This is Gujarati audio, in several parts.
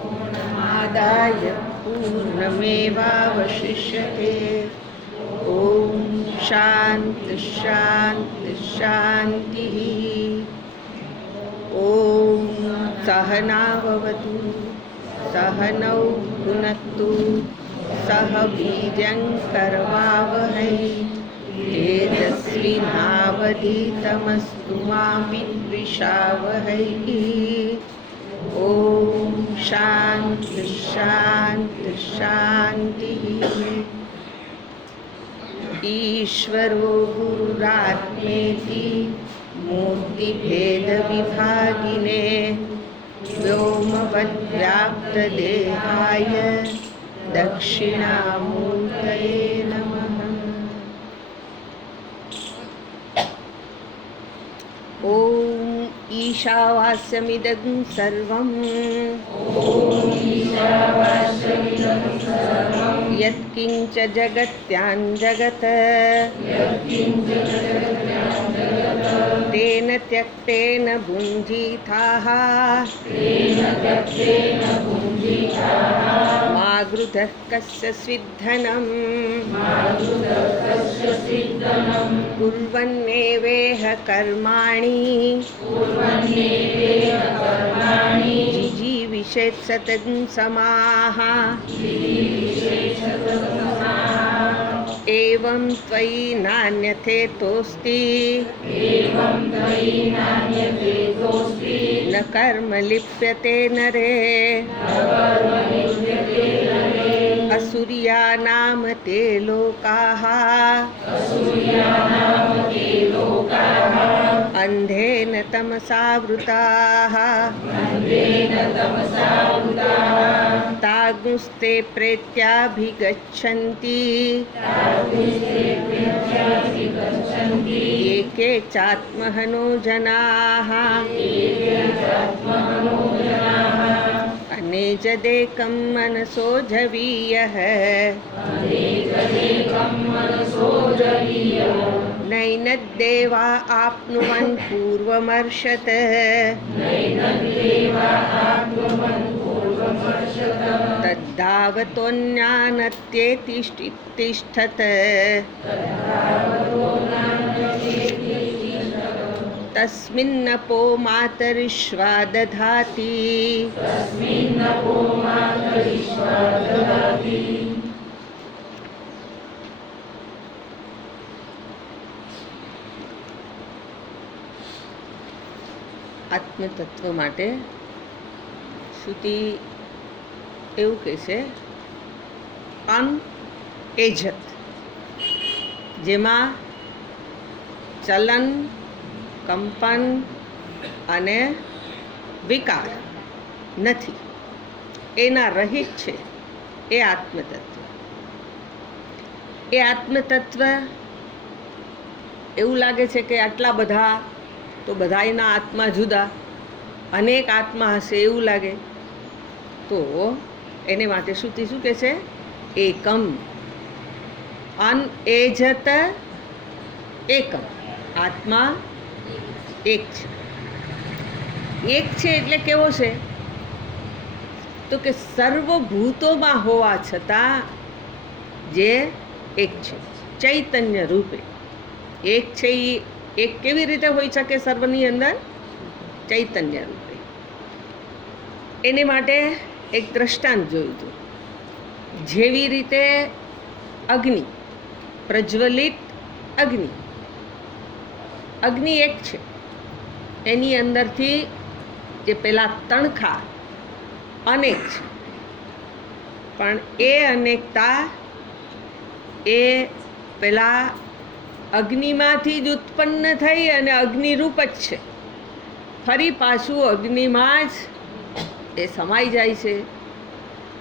पूर्णमादाय पूर्णमेवावशिष्यते। ॐ शान्ति शान्ति शान्तिः। ॐ सहना भवतु, सहनौ भुनक्तु, सह वीर्यङ्करवावहै, तेजस्विनावधीतमस्तु मा विद्विषावहै। ॐ शान्ति शान्ति शान्तिः। ईश्वरो गुरुरात्मेति मूर्तिभेदविभागिने व्योमवद्व्याप्तदेहाय दक्षिणामूर्तये नमः। ॐ ईशावास्यमिदं सर्वं यत्किञ्च जगत्यां जगत् तेन त्यक्तेन भुञ्जीथाः मा गृधः कस्य स्विद्धनं कुर्वन्नेवेह कर्माणि जिजीविषेत् सतं समाः। एवं त्वयि नान्यथेतोऽस्ति न कर्म लिप्यते नरे। असुर्यानाम ते लोकाः अन्धेन तमसावृताः तागुस्ते प्रेत्याभिगच्छन्ति ये के चात्महनो जनाः। अनेजदेकं मनसो जवीयः नैनद्देवा आप्नुवन् पूर्वमर्षत् तद्धावतोऽन्यानत्येतिष्ठत् तस्मिन्नपो मातरिश्वा दधाति। આત્મતત્વ માટે શ્રુતિ એવું કહે છે અનએજત, જેમાં ચલન, કંપન અને વિકાર નથી, એના રહિત છે એ આત્મતત્વ. એ આત્મતત્વ એવું લાગે છે કે આટલા બધા તો બધાયના આત્મા જુદા, અનેક આત્મા હશે એવું લાગે. તો એને માટે શ્રુતિ શું કહે છે? એકમ, અનએજત એકમ. આત્મા એક છે. એક છે એટલે કેવો છે? તો કે સર્વભૂતોમાં હોવા છતાં જે એક છે, ચૈતન્ય રૂપે એક છે. એ એક કેવી રીતે હોઈ શકે સર્વની અંદર? ચૈતન્ય રૂપે. એને માટે એક દ્રષ્ટાંત જોયું હતું. જેવી રીતે અગ્નિ, પ્રજ્વલિત અગ્નિ, અગ્નિ એક છે, એની અંદરથી જે પેલા તણખા અનેક છે, પણ એ અનેકતા એ પેલા અગ્નિમાંથી જ ઉત્પન્ન થઈ અને અગ્નિરૂપ જ છે. ફરી પાછું અગ્નિમાં જ એ સમાઈ જાય છે.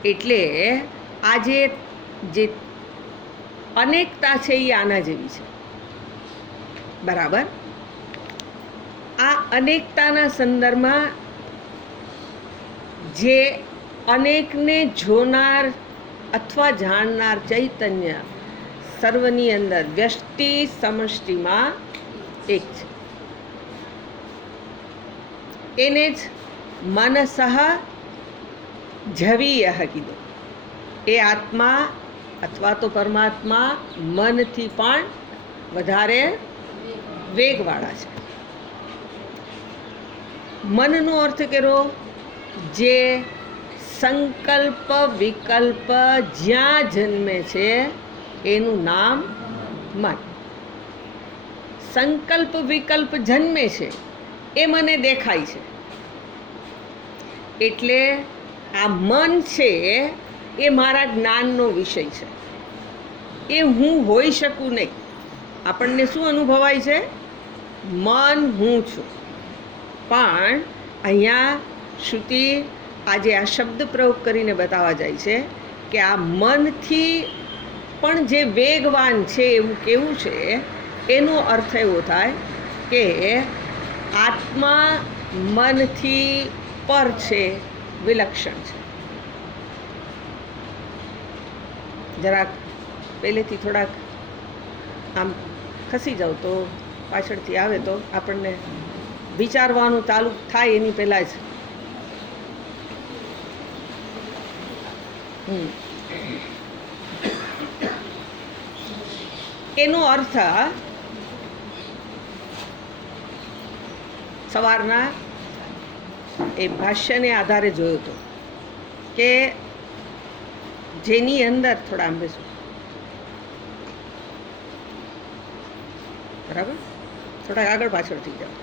એટલે આજે જે અનેકતા છે એ આના જેવી છે. બરાબર? આ અનેકતાના સંદર્ભમાં જે અનેકને જોનાર અથવા જાણનાર ચૈતન્ય સર્વની અંદર વ્યષ્ટિ સમષ્ટિમાં એક છે. એને જ મનસઃ જવીય કીધું. એ આત્મા અથવા તો પરમાત્મા મનથી પણ વધારે વેગવાળા છે. મનનો અર્થ કર્યો જે સંકલ્પ વિકલ્પ જ્યાં જન્મે છે એનું નામ મન. સંકલ્પ વિકલ્પ જન્મે છે એ મને દેખાય છે, એટલે આ મન છે એ મારા જ્ઞાનનો વિષય છે. એ હું હોઈ શકું નહીં. આપણને શું અનુભવાય છે? મન હું છું. પણ અહીંયા શ્રુતિ આજે આ શબ્દ પ્રયોગ કરીને બતાવવા જાય છે કે આ મનથી પણ જે વેગવાન છે એવું કેવું છે, એનો અર્થ એવો થાય કે આત્મા મનથી પર છે, વિલક્ષણ છે. જરાક પહેલેથી થોડાક આમ ખસી જાવ તો પાછળથી આવે તો આપણને વિચારવાનું ચાલુ થાય એની પહેલાં જ એનો અર્થ સવારના એ ભાષ્યને આધારે જોયો હતો કે જેની અંદર થોડા આંબે છું, બરાબર, થોડાક આગળ પાછળ થઈ જાઓ.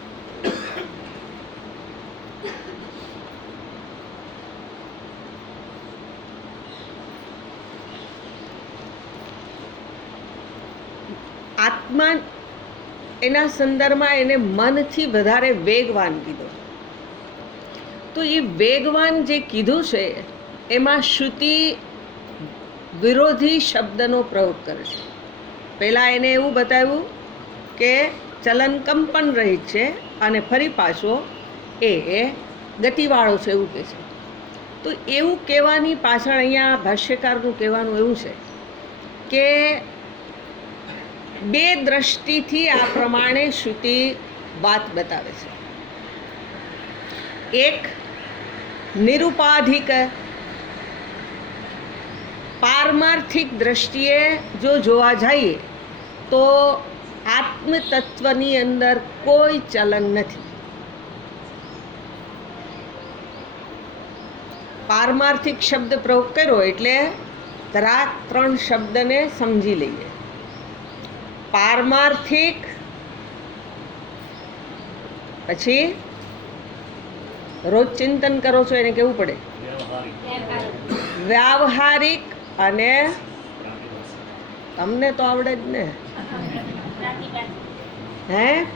આત્મા એના સંદર્ભમાં એને મનથી વધારે વેગવાન કીધો. તો એ વેગવાન જે કીધું છે એમાં શ્રુતિ વિરોધી શબ્દનો પ્રયોગ કરે છે. પહેલાં એને એવું બતાવ્યું કે ચલન કંપન રહિત છે અને ફરી પાછો એ ગતિવાળો છે એવું કહે છે. તો એવું કહેવાની પાછળ અહીંયા ભાષ્યકારનું કહેવાનું એવું છે કે બે દ્રષ્ટિથી આ પ્રમાણે શ્રુતિ વાત બતાવે છે. એક નિરુપાધિક પારમાર્થિક દ્રષ્ટિએ જો જોવા જઈએ તો આત્મતત્વની અંદર કોઈ ચલન નથી. પારમાર્થિક શબ્દ પ્રયોગ કર્યો એટલે જરાક ત્રણ શબ્દને સમજી લઈએ. પારમાર્થિક, પછી રોજ ચિંતન કરો છો એને કેવું પડે? વ્યાવહારિક, અને તમને તો આવડે જ ને,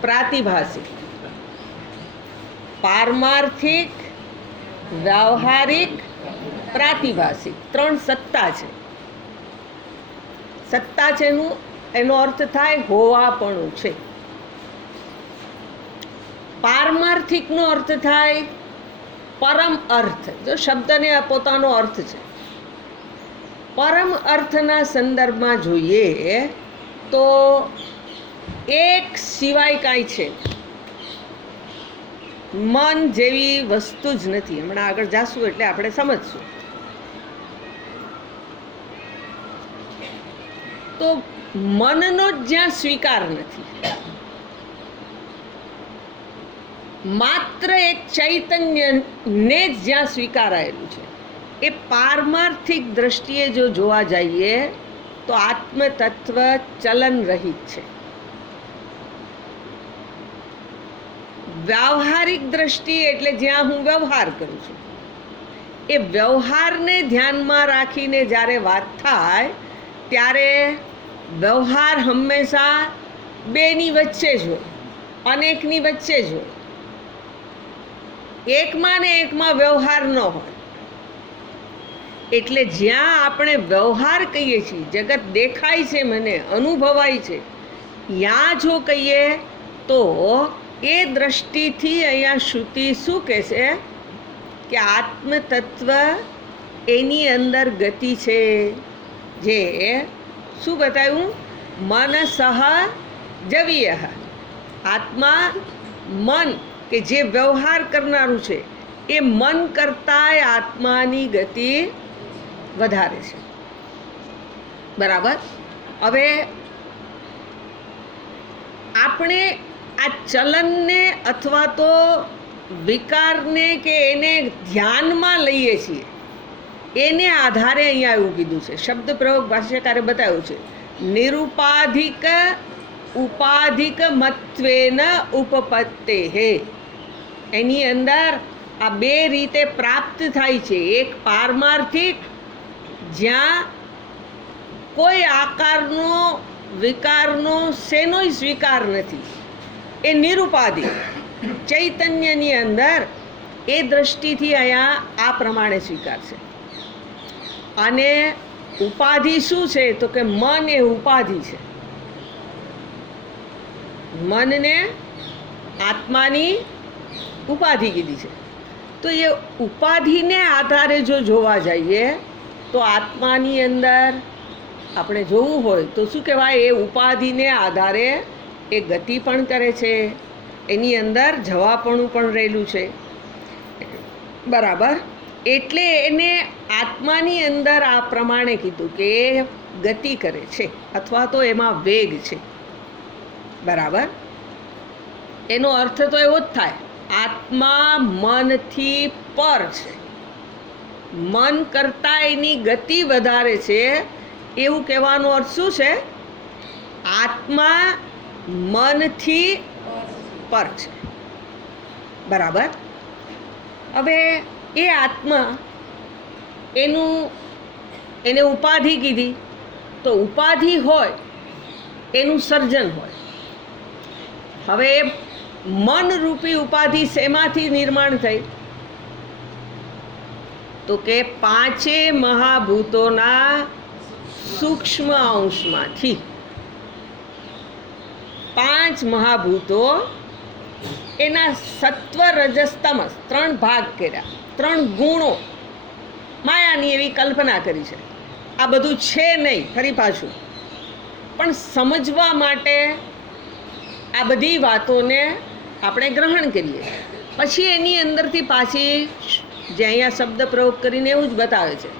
પ્રાતિભાષિક. પારમાર્થિક, વ્યાવહારિક, પ્રાતિભાષિક ત્રણ સત્તા છે. સત્તા છે એનો અર્થ થાય હોવાપણું છે. પારમાર્થિકનો અર્થ થાય પરમ અર્થ. જો શબ્દને પોતાનો અર્થ છે. પરમ અર્થના સંદર્ભમાં જોઈએ તો એક સિવાય કાંઈ છે, મન જેવી વસ્તુ જ નથી. હમણાં આગળ જાશું એટલે આપણે સમજશું. તો મનનો જ જ્યાં સ્વીકાર નથી, માત્ર એક ચૈતન્યને જ જ્યાં સ્વીકારાયેલું છે, એ પારમાર્થિક દ્રષ્ટિએ જો જોવા જઈએ તો આત્મતત્વ ચલન રહિત છે. વ્યવહારિક દ્રષ્ટિ એટલે જ્યાં હું વ્યવહાર કરું છું, એ વ્યવહારને ધ્યાનમાં રાખીને જ્યારે વાત થાય ત્યારે વ્યવહાર હંમેશા બેની વચ્ચે જ હોય, અનેકની વચ્ચે જ હોય. એકમાં ને એકમાં વ્યવહાર ન હોય. એટલે જ્યાં આપણે વ્યવહાર કહીએ છીએ, જગત દેખાય છે, મને અનુભવાય છે, ત્યાં જો કહીએ તો એ દ્રષ્ટિથી અહીંયા શ્રુતિ શું કહે છે કે આત્મતત્વ એની અંદર ગતિ છે. જે શું બતાવ્યું? મનસઃ જવીય. આત્મા, મન કે જે વ્યવહાર કરનારું છે એ મન કરતાંય આત્માની ગતિ વધારે છે. બરાબર. હવે આપણે આ ચલનને અથવા તો વિકારને કે એને ધ્યાનમાં લઈએ છીએ, એને આધારે અહીંયા એવું કીધું છે. શબ્દ પ્રયોગ ભાષ્યકારે બતાવ્યું છે. નિરુપાધિક ઉપાધિક મત્વેન ઉપપત્તેહે. એની અંદર આ બે રીતે પ્રાપ્ત થાય છે. એક પારમાર્થિક, જ્યાં કોઈ આકારનો વિકારનો શેનોય સ્વીકાર નથી, એ નિરુપાધિક ચૈતન્યની અંદર એ દ્રષ્ટિથી અહીંયા આ પ્રમાણે સ્વીકાર છે. અને ઉપાધિ શું છે? તો કે મન એ ઉપાધિ છે. મનને આત્માની ઉપાધિ કીધી છે. તો એ ઉપાધિને આધારે જો જોવા જઈએ તો આત્માની અંદર આપણે જોવું હોય તો શું કહેવાય? એ ઉપાધિને આધારે એ ગતિ પણ કરે છે, એની અંદર જવાપણું પણ રહેલું છે. બરાબર. એટલે એને આત્માની અંદર આ પ્રમાણે કીધું કે એ ગતિ કરે છે અથવા તો એમાં વેગ છે. બરાબર. એનો અર્થ તો એવો જ થાય, આત્મા મનથી પર છે, મન કરતાં એની ગતિ વધારે છે, એવું કહેવાનો અર્થ શું છે? આત્મા મનથી પર છે. બરાબર. હવે એ આત્મા એને ઉપાધિ કીધી, તો ઉપાધિ હોય એનું સર્જન હોય. હવે મનરૂપી ઉપાધિ શેમાંથી નિર્માણ થઈ? તો કે પાંચે મહાભૂતોના સૂક્ષ્મ અંશમાંથી. પાંચ મહાભૂતો એના સત્વ રજસ તમસ 3 ભાગ કર્યા, 3 ગુણો માયાની એવી કલ્પના કરી છે. આ બધું છે નહીં, ફરી પાછું, પણ સમજવા માટે આ બધી વાતોને આપણે ગ્રહણ કરીએ. પછી એની અંદરથી પાછી જે અહીંયા શબ્દ પ્રયોગ કરીને એવું જ બતાવે છે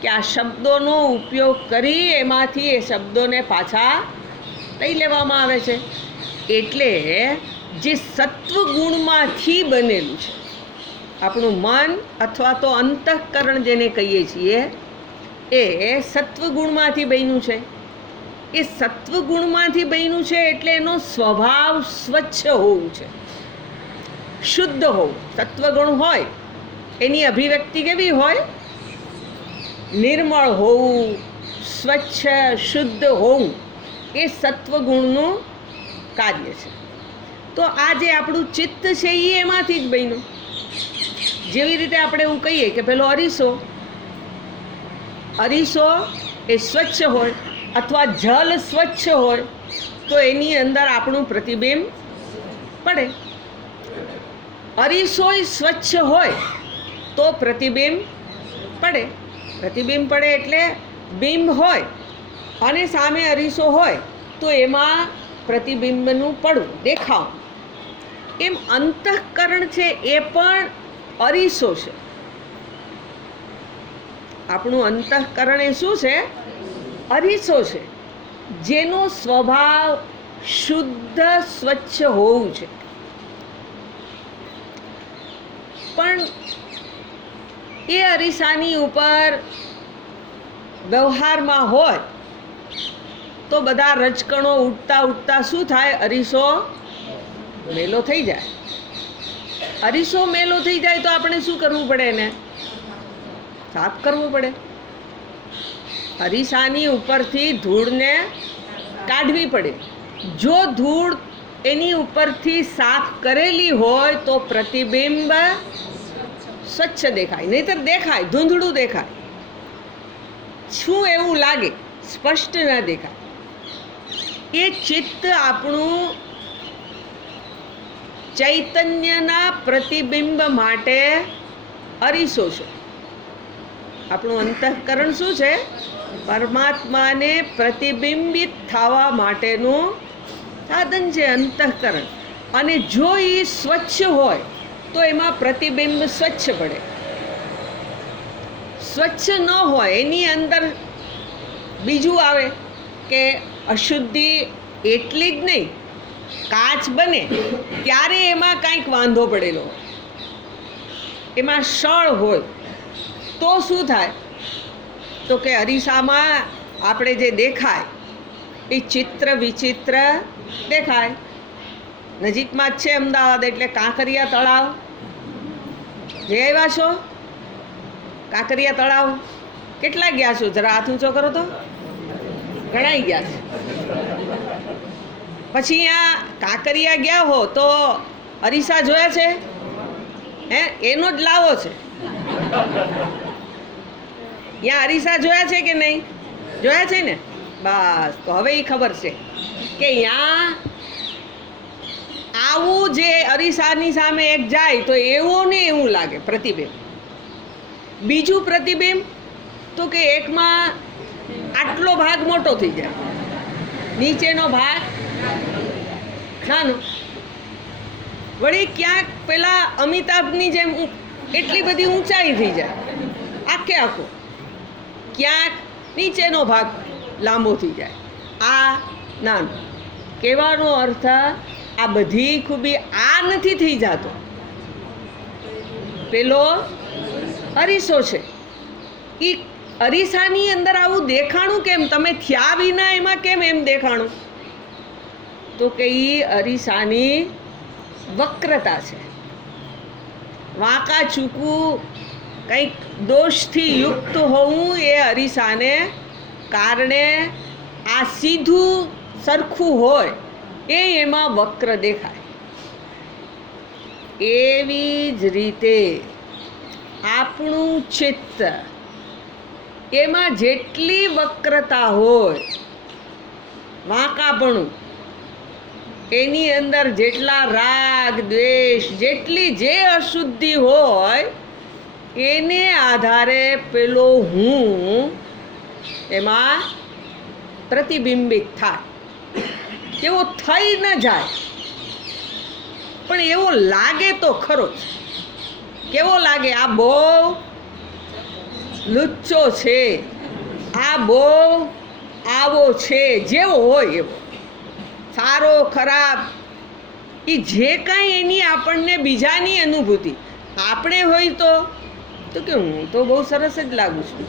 કે આ શબ્દોનો ઉપયોગ કરી એમાંથી એ શબ્દોને પાછા લઈ લેવામાં આવે છે. એટલે જે સત્વગુણમાંથી બનેલું છે આપણું મન અથવા તો અંતઃકરણ જેને કહીએ છીએ, એ સત્વગુણમાંથી બન્યું છે. એ સત્વગુણમાંથી બન્યું છે એટલે એનો સ્વભાવ સ્વચ્છ હોવું છે, શુદ્ધ હોવું. સત્વગુણ હોય એની અભિવ્યક્તિ કેવી હોય? નિર્મળ હોવું, સ્વચ્છ શુદ્ધ હોવું, એ સત્વગુણનું કાર્ય છે. તો આ જે આપણું ચિત્ત છે એ એમાંથી જ બન્યું. જેવી રીતે આપણે એવું કહીએ કે પેલો અરીસો એ સ્વચ્છ હોય અથવા જલ સ્વચ્છ હોય તો એની અંદર આપણું પ્રતિબિંબ પડે. અરીસોય સ્વચ્છ હોય તો પ્રતિબિંબ પડે. પ્રતિબિંબ પડે એટલે બિંબ હોય અને સામે અરીસો હોય તો એમાં પ્રતિબિંબનું પડવું, દેખાવ. એમ અંતઃકરણ છે એ પણ અરીસો છે. આપણું અંતઃકરણ એ શું છે? અરીસો છે, જેનો સ્વભાવ શુદ્ધ સ્વચ્છ હોવું છે. પણ એ અરીસાની ઉપર વ્યવહારમાં હોય તો બધા રજકણો ઉઠતા ઉઠતા શું થાય? અરીસો મેલો થઈ જાય. અરીસો મેલો થઈ જાય તો આપણે શું કરવું પડે? એને સાફ કરવું પડે. અરીસાની ઉપરથી ધૂળને કાઢવી પડે. જો ધૂળ એની ઉપરથી સાફ કરેલી હોય તો પ્રતિબિંબ સ્વચ્છ દેખાય, નહીંતર દેખાય ધૂંધળું દેખાય. શું એવું લાગે? સ્પષ્ટ ન દેખાય. એ ચિત્ત આપણું ચૈતન્યના પ્રતિબિંબ માટે અરીસો છે. આપણું અંતઃકરણ શું છે? પરમાત્માને પ્રતિબિંબિત થવા માટેનું સાધન છે અંતઃકરણ. અને જો એ સ્વચ્છ હોય તો એમાં પ્રતિબિંબ સ્વચ્છ પડે. સ્વચ્છ ન હોય એની અંદર બીજું આવે કે અશુદ્ધિ એટલી જ નહીં, કાચ બને ત્યારે એમાં કાંઈક વાંધો પડેલો હોય, એમાં સળ હોય તો શું થાય? તો કે અરીસામાં આપણે જે દેખાય એ ચિત્ર વિચિત્ર દેખાય. નજીકમાં જ છે અમદાવાદ એટલે કાંકરિયા તળાવ જઈ આવ્યા છો? કાંકરિયા તળાવ કેટલા ગયા છો? જરા હાથ ઊંચો કરો તો. ઘણાય ગયા છે. પછી અહીંયા કાંકરિયા ગયા હો તો અરીસા જોયા છે? હે, એનો જ લાવો છે. ત્યાં અરીસા જોયા છે કે નહીં? જોયા છે ને? બસ, તો હવે એ ખબર છે કે ત્યાં આવું જે અરીસાની સામે એક જાય તો એવું ને એવું લાગે પ્રતિબિંબ. બીજું પ્રતિબિંબ તો કે એકમાં આટલો ભાગ મોટો થઈ જાય, નીચેનો ભાગ નાનો. વળી ક્યાંક પેલા અમિતાભની જેમ એટલી બધી ઊંચાઈ થઈ જાય આખે આખો, ક્યાંક નીચેનો ભાગ લાંબો થઈ જાય, આ નાનો. કહેવાનો અર્થ આ બધી ખૂબી આ નથી થઈ જતો, પેલો અરીસો છે. એ અરીસાની અંદર આવું દેખાણું કેમ? તમે થયા વિના એમાં કેમ એમ દેખાણું? તો કે એ અરીસાની વક્રતા છે. વાંકા ચૂકવું કંઈક દોષથી યુક્ત હોવું એ અરીસાને કારણે આ સીધું સરખું હોય એ એમાં વક્ર દેખાય. એવી જ રીતે આપણું ચિત્ત, એમાં જેટલી વક્રતા હોય, વાંકાપણું, એની અંદર જેટલા રાગ દ્વેષ, જેટલી જે અશુદ્ધિ હોય એને આધારે પેલો હું એમાં પ્રતિબિંબિત થાય. એવો થઈ ન જાય પણ એવો લાગે તો ખરો જ. કેવો લાગે? આ બહુ લુચ્ચો છે, આ બહુ આવો છે, જેવો હોય એવો, સારો ખરાબ, એ જે કાંઈ એની આપણને બીજાની અનુભૂતિ આપણે હોય તો કે હું તો બહુ સરસ જ લાગુ છું,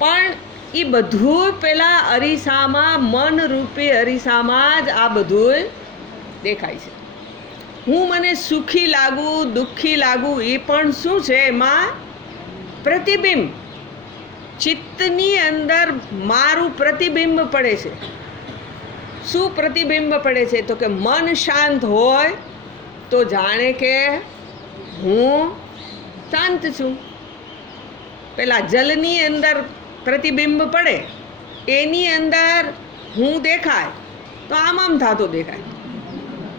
પણ એ બધું પેલા અરીસામાં, મન રૂપી અરીસામાં જ આ બધું દેખાય છે. હું મને સુખી લાગુ, દુઃખી લાગુ, એ પણ શું છે? એમાં પ્રતિબિંબ. ચિત્તની અંદર મારું પ્રતિબિંબ પડે છે. શું પ્રતિબિંબ પડે છે? તો કે મન શાંત હોય તો જાણે કે હું શાંત છું. પેલા જલની અંદર પ્રતિબિંબ પડે, એની અંદર હું દેખાય તો આમ થતો દેખાય,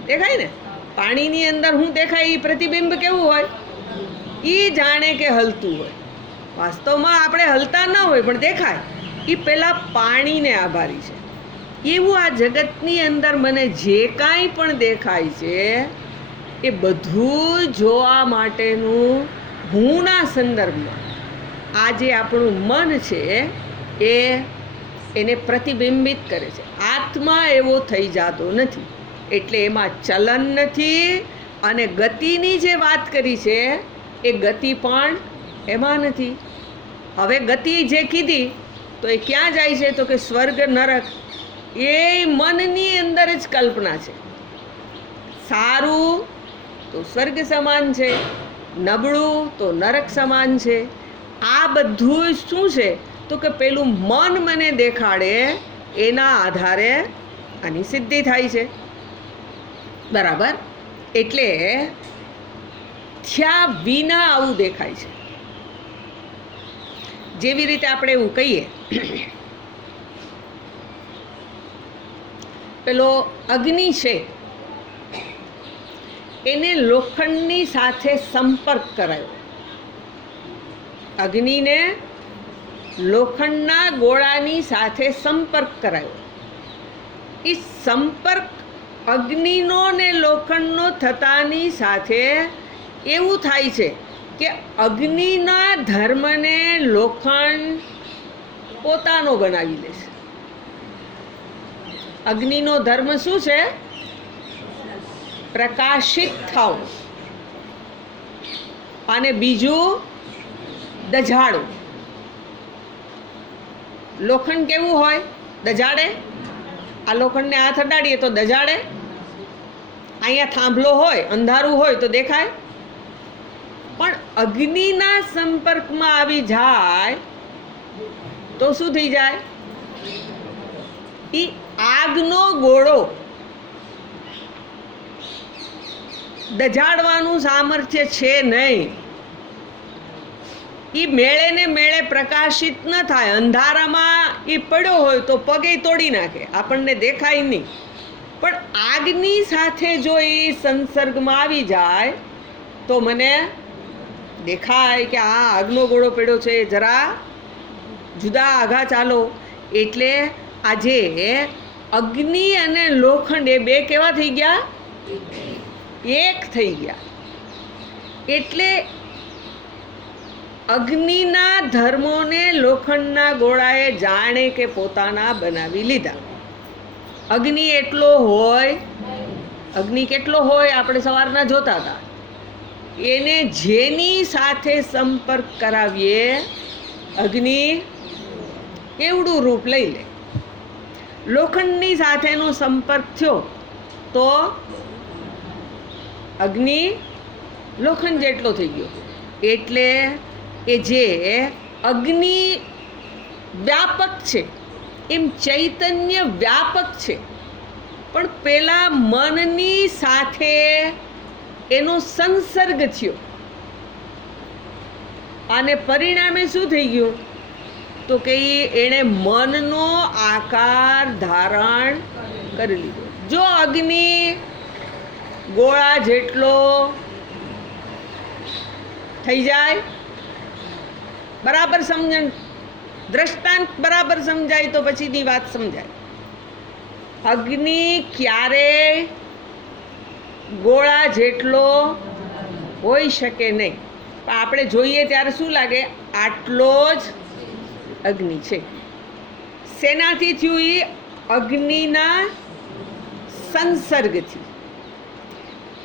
દેખાય ને? પાણીની અંદર હું દેખાય, એ પ્રતિબિંબ કેવું હોય? એ જાણે કે હલતું હોય. વાસ્તવમાં આપણે હલતા ન હોય પણ દેખાય, એ પેલા પાણીને આભારી છે. એવું આ જગતની અંદર મને જે કાંઈ પણ દેખાય છે એ બધું જોવા માટેનું હુંના સંદર્ભમાં આ જે આપણું મન છે એને પ્રતિબિંબિત કરે છે. આત્મા એવો થઈ જતો નથી, એટલે એમાં ચલન નથી. અને ગતિની જે વાત કરી છે એ ગતિ પણ એમાં નથી. હવે ગતિ જે કીધી તો એ ક્યાં જાય છે? તો કે સ્વર્ગ નરક, એ મનની અંદર જ કલ્પના છે. સારું તો સ્વર્ગ સમાન છે, નબળું તો નરક સમાન છે. આ બધું શું છે? તો કે પેલું મન મને દેખાડે એના આધારે આની સિદ્ધિ થાય છે. બરાબર? એટલે થયા વિના આવું દેખાય છે. જેવી રીતે આપણે એવું કહીએ, પેલો અગ્નિ છે એને લોખંડની સાથે સંપર્ક કરાયો. અગ્નિને લોખંડના ગોળાની સાથે સંપર્ક કરાયો. એ સંપર્ક અગ્નિનો ને લોખંડનો થતાની સાથે એવું થાય છે કે અગ્નિના ધર્મને લોખંડ પોતાનો બનાવી લે છે. અગ્નિનો ધર્મ શું છે? પ્રકાશિત થવું. અને બીજું દજાડવું. લોખંડ કેવું હોય? દજાડે. આ લોખંડને હાથ અડાડીએ તો દજાડે. અહીંયા થાંભલો હોય, અંધારું હોય તો દેખાય. પણ અગ્નિના સંપર્કમાં આવી જાય તો શું થઈ જાય? ઈ આગનો ગોળો દજાડવાનું સામર્થ્ય છે નહીં. એ મેળે ને મેળે પ્રકાશિત ન થાય. અંધારામાં એ પડ્યો હોય તો પગે તોડી નાખે, આપણને દેખાય નહીં. પણ આગની સાથે જો એ સંસર્ગમાં આવી જાય તો મને દેખાય કે આ આગનો ગોળો પડ્યો છે, જરા જુદા આઘા ચાલો. એટલે આજે અગ્નિ અને લોખંડ એ બે કેવા થઈ ગયા? એક થઈ ગયા. એટલે અગ્નિના ધર્મોને લોખંડના ગોળાએ જાણે કે પોતાના બનાવી લીધા. અગ્નિ એટલો હોય, અગ્નિ કેટલો હોય આપણે સવારના જોતા હતા. એને જેની સાથે સંપર્ક કરાવીએ અગ્નિ એવડું રૂપ લઈ લે. લોખંડની સાથેનો સંપર્ક થયો તો અગ્નિ લોખંડ જેટલો થઈ ગયો. એટલે એ જે અગ્નિ વ્યાપક છે એમ ચૈતન્ય વ્યાપક છે, પણ પેલા મનની સાથે એનો સંસર્ગ થયો અને પરિણામે શું થઈ ગયું? તો કે એણે મનનો આકાર ધારણ કરી લીધો. જો અગ્નિ ગોળા જેટલો થઈ જાય, બરાબર સમજણ, દ્રષ્ટાંત બરાબર સમજાય તો પછીની વાત સમજાય. અગ્નિ ક્યારે ગોળા જેટલો હોઈ શકે નહીં, પણ આપણે જોઈએ ત્યારે શું લાગે? આટલો જ અગ્નિ છે. શેનાથી થયું? એ અગ્નિના સંસર્ગથી.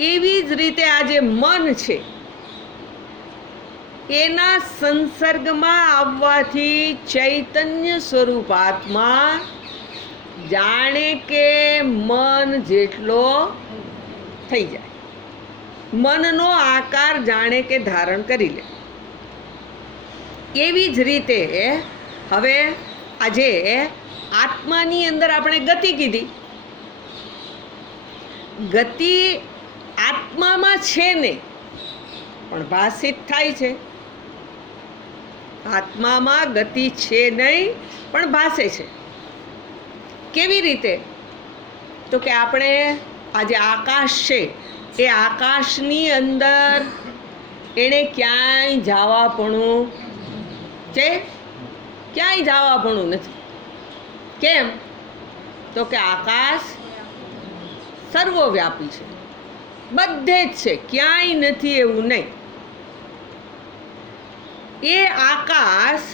એવી જ રીતે આ જે મન છે એના સંસર્ગમાં આવવાથી ચૈતન્ય સ્વરૂપ આત્મા જાણે કે મન જેટલો થઈ જાય, મનનો આકાર જાણે કે ધારણ કરી લે. એવી જ રીતે હવે આજે આત્માની અંદર આપણે ગતિ કીધી. ગતિ આત્મામાં છે ને પણ ભાષિત થાય છે. આત્મામાં ગતિ છે નહીં પણ ભાષે છે. કેવી રીતે? તો કે આપણે આ જે આકાશ છે એ આકાશની અંદર એણે ક્યાંય જવાપણું છે? ક્યાંય જવાપણું નથી. કેમ? તો કે આકાશ સર્વવ્યાપી છે, બધે જ છે, ક્યાંય નથી એવું નહીં. એ આકાશ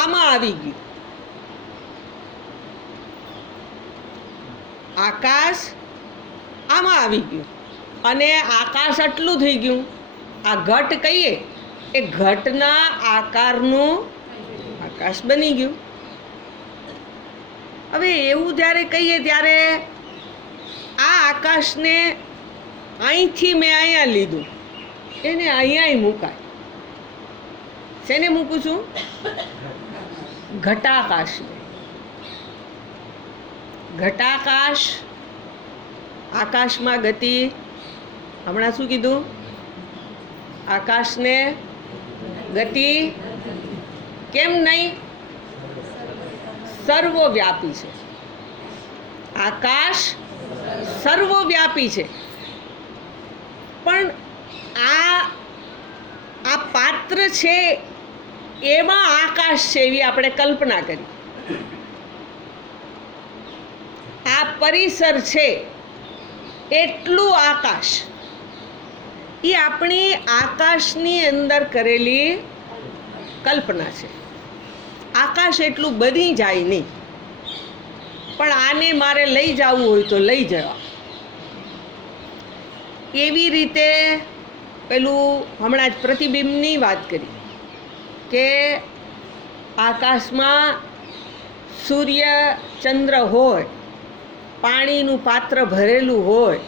આમાં આવી ગયું. આકાશ આમાં આવી ગયું અને આકાશ આટલું થઈ ગયું. આ ઘટ કહીએ એ ઘટના આકારનું આકાશ બની ગયું. હવે એવું જ્યારે કહીએ ત્યારે આ આકાશને અહીંથી મેં અહીંયા લીધું, એને અહીંયા મૂકાય. શેને મૂકું છું? ઘટાકાશને. ઘટાકાશ, આકાશમાં ગતિ. હમણાં શું કીધું? આકાશને ગતિ કેમ નહીં? સર્વવ્યાપી છે. આકાશ સર્વવ્યાપી છે, પણ આ પાત્ર છે એમાં આકાશ છે એવી આપણે કલ્પના કરી. પરિસર છે એટલું આકાશ, એ આપણી આકાશની અંદર કરેલી કલ્પના છે. આકાશ એટલું બની જાય નહીં, પણ આને મારે લઈ જવું હોય તો લઈ જવા. એવી રીતે પેલું હમણાં જ પ્રતિબિંબની વાત કરી કે આકાશમાં સૂર્ય ચંદ્ર હોય, પાણીનું પાત્ર ભરેલું હોય,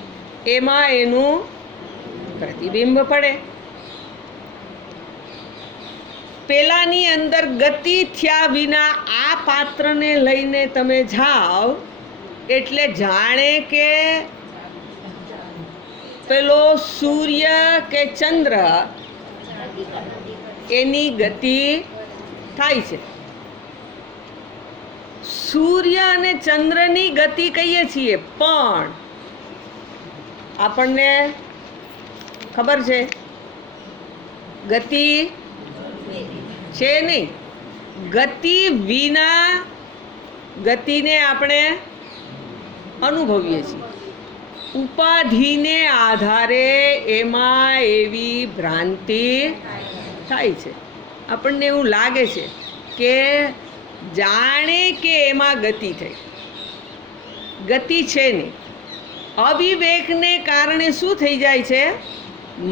એમાં એનું પ્રતિબિંબ પડે. પેલાની અંદર ગતિ થયા વિના આ પાત્રને લઈને તમે જાઓ એટલે જાણે કે પેલો સૂર્ય કે ચંદ્ર એની ગતિ થાય છે. સૂર્ય અને ચંદ્રની ગતિ કહીએ છીએ, પણ આપણને ખબર છે ગતિ છે નહીં. ગતિ વિના ગતિને આપણે અનુભવીએ છીએ. ઉપાધિને આધારે એમાં એવી ભ્રાંતિ થાય છે. આપણને એવું લાગે છે કે જાણે કે એમાં ગતિ થઈ. ગતિ છે નહીં. અવિવેકને કારણે શું થઈ જાય છે?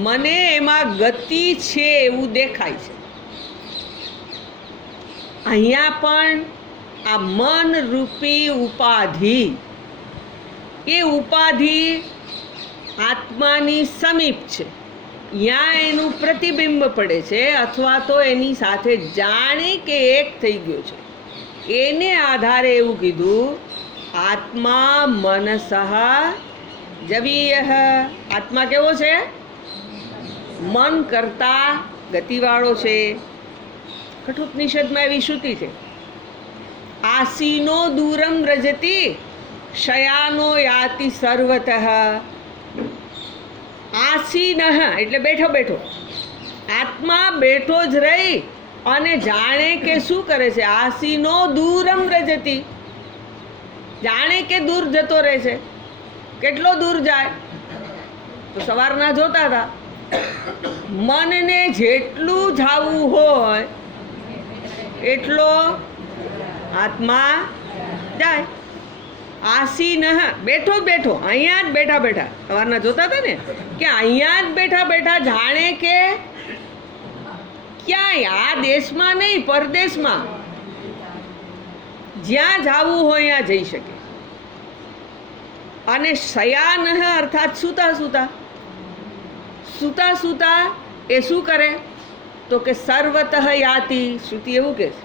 મને એમાં ગતિ છે એવું દેખાય છે. અહીંયા પણ આ મન રૂપી ઉપાધિ, એ ઉપાધિ આત્માની સમીપ છે. ત્યાં એનું પ્રતિબિંબ પડે છે, અથવા તો એની સાથે જાણે કે એક થઈ ગયો છે. એને આધારે એવું કીધું આત્મા મનસઃ જવીયઃ. આત્મા કેવો છે? મન કરતા ગતિવાળો છે. કઠોપનિષદમાં એવી શ્રુતિ છે, આસીનો દૂરમ વ્રજતી શયાનો યાતિ સર્વતઃ. આસીનઃ એટલે બેઠો બેઠો. આત્મા બેઠો જ રહી અને જાણે કે શું કરે છે? આસીનો દૂરમ વ્રજતી, જાણે કે દૂર જતો રહે છે. કેટલો દૂર જાય? તો સવારના જોતા હતા, મનને જેટલું જાવું હોય એટલો આત્મા જાય. આસીનઃ બેઠો જ બેઠો, અહીંયા જ બેઠા બેઠા. સવારના જોતા હતા ને કે અહીંયા જ બેઠા બેઠા જાણે કે ક્યાંય આ દેશમાં નહીં, પરદેશમાં જ્યાં જવું હોય ત્યાં જઈ શકે. અને શયાનઃ અર્થાત સૂતા સૂતા. સૂતા સૂતા એ શું કરે? તો કે સર્વતઃ યાતિ. શ્રુતિ એવું કહે છે,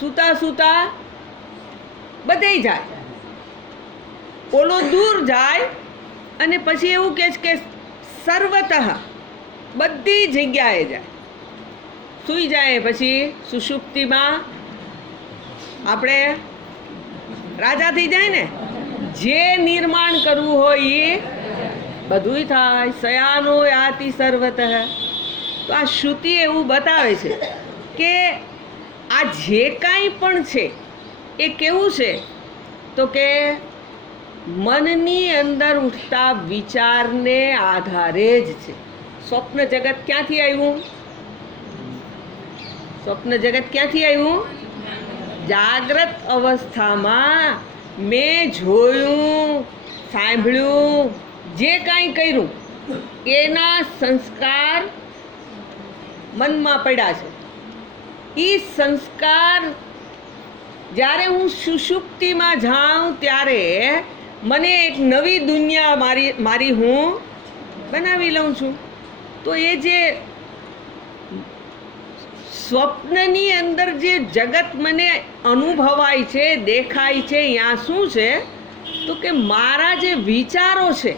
સૂતા સૂતા બધે જાય. ઓલો દૂર જાય અને પછી એવું કહે છે કે સર્વતઃ બધી જગ્યાએ જાય. સૂઈ જાય પછી સુષુપ્તિમાં આપણે રાજા થઈ જાય ને. જે નિર્માણ કરવું હોય એ બધુંય થાય. શયાનો યાતિ સર્વતઃ. તો આ શ્રુતિ એવું બતાવે છે કે આ જે કાંઈ પણ છે એ કેવું છે? તો કે મનની અંદર ઉઠતા વિચારને આધારે જ છે. સ્વપ્ન જગત ક્યાંથી આવ્યું? સ્વપ્ન જગત ક્યાંથી આવ્યું? જાગ્રત અવસ્થામાં મેં જોયું, સાંભળ્યું, જે કાંઈ કર્યું એના સંસ્કાર મનમાં પડ્યા છે. એ સંસ્કાર જ્યારે હું સુષુપ્તિમાં જાઉં ત્યારે મને એક નવી દુનિયા મારી હું બનાવી લઉં છું. તો એ જે સ્વપ્નની અંદર જે જગત મને અનુભવાય છે, દેખાય છે, ત્યાં શું છે? તો કે મારા જે વિચારો છે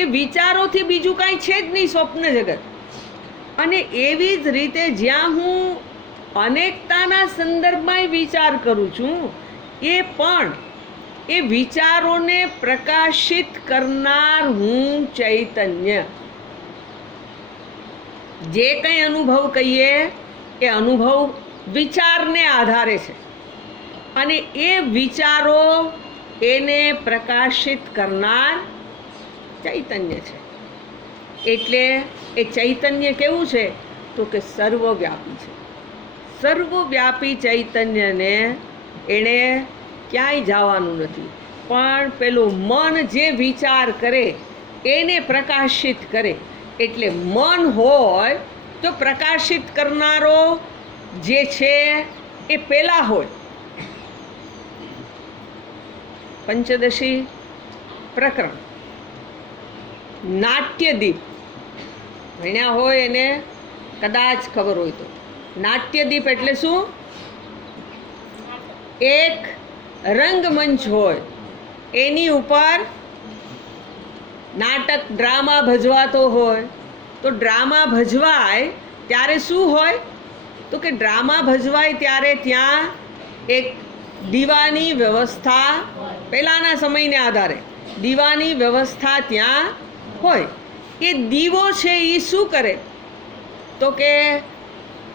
એ વિચારોથી બીજું કાંઈ છે જ નહીં સ્વપ્ન જગત. અને એવી જ રીતે જ્યાં હું અનેકતાના સંદર્ભમાં વિચાર કરું છું, એ પણ એ વિચારોને પ્રકાશિત કરનાર હું ચૈતન્ય. જે કંઈ અનુભવ કહીએ એ અનુભવ વિચારને આધારે છે. અને એ વિચારો એને પ્રકાશિત કરનાર ચૈતન્ય છે. એટલે એ ચૈતન્ય કેવું છે તો કે સર્વવ્યાપી છે. સર્વવ્યાપી ચૈતન્યને એણે ક્યાંય જવાનું નથી, પણ પેલું મન જે વિચાર કરે એને પ્રકાશિત કરે. એટલે મન હોય તો પ્રકાશિત કરનારો જે છે એ પેલા હોય. પંચદશી પ્રકરણ, નાટ્યદીપ ભણ્યા હોય એને કદાચ ખબર હોય તો. નાટ્યદીપ એટલે શું? એક રંગમંચ હોય, એની ઉપર નાટક ડ્રામા ભજવાતો હોય. તો ડ્રામા ભજવાય ત્યારે શું હોય તો કે ડ્રામા ભજવાય ત્યારે ત્યાં એક દીવાની વ્યવસ્થા, પહેલાંના સમયને આધારે દીવાની વ્યવસ્થા ત્યાં હોય. એ દીવો છે એ શું કરે તો કે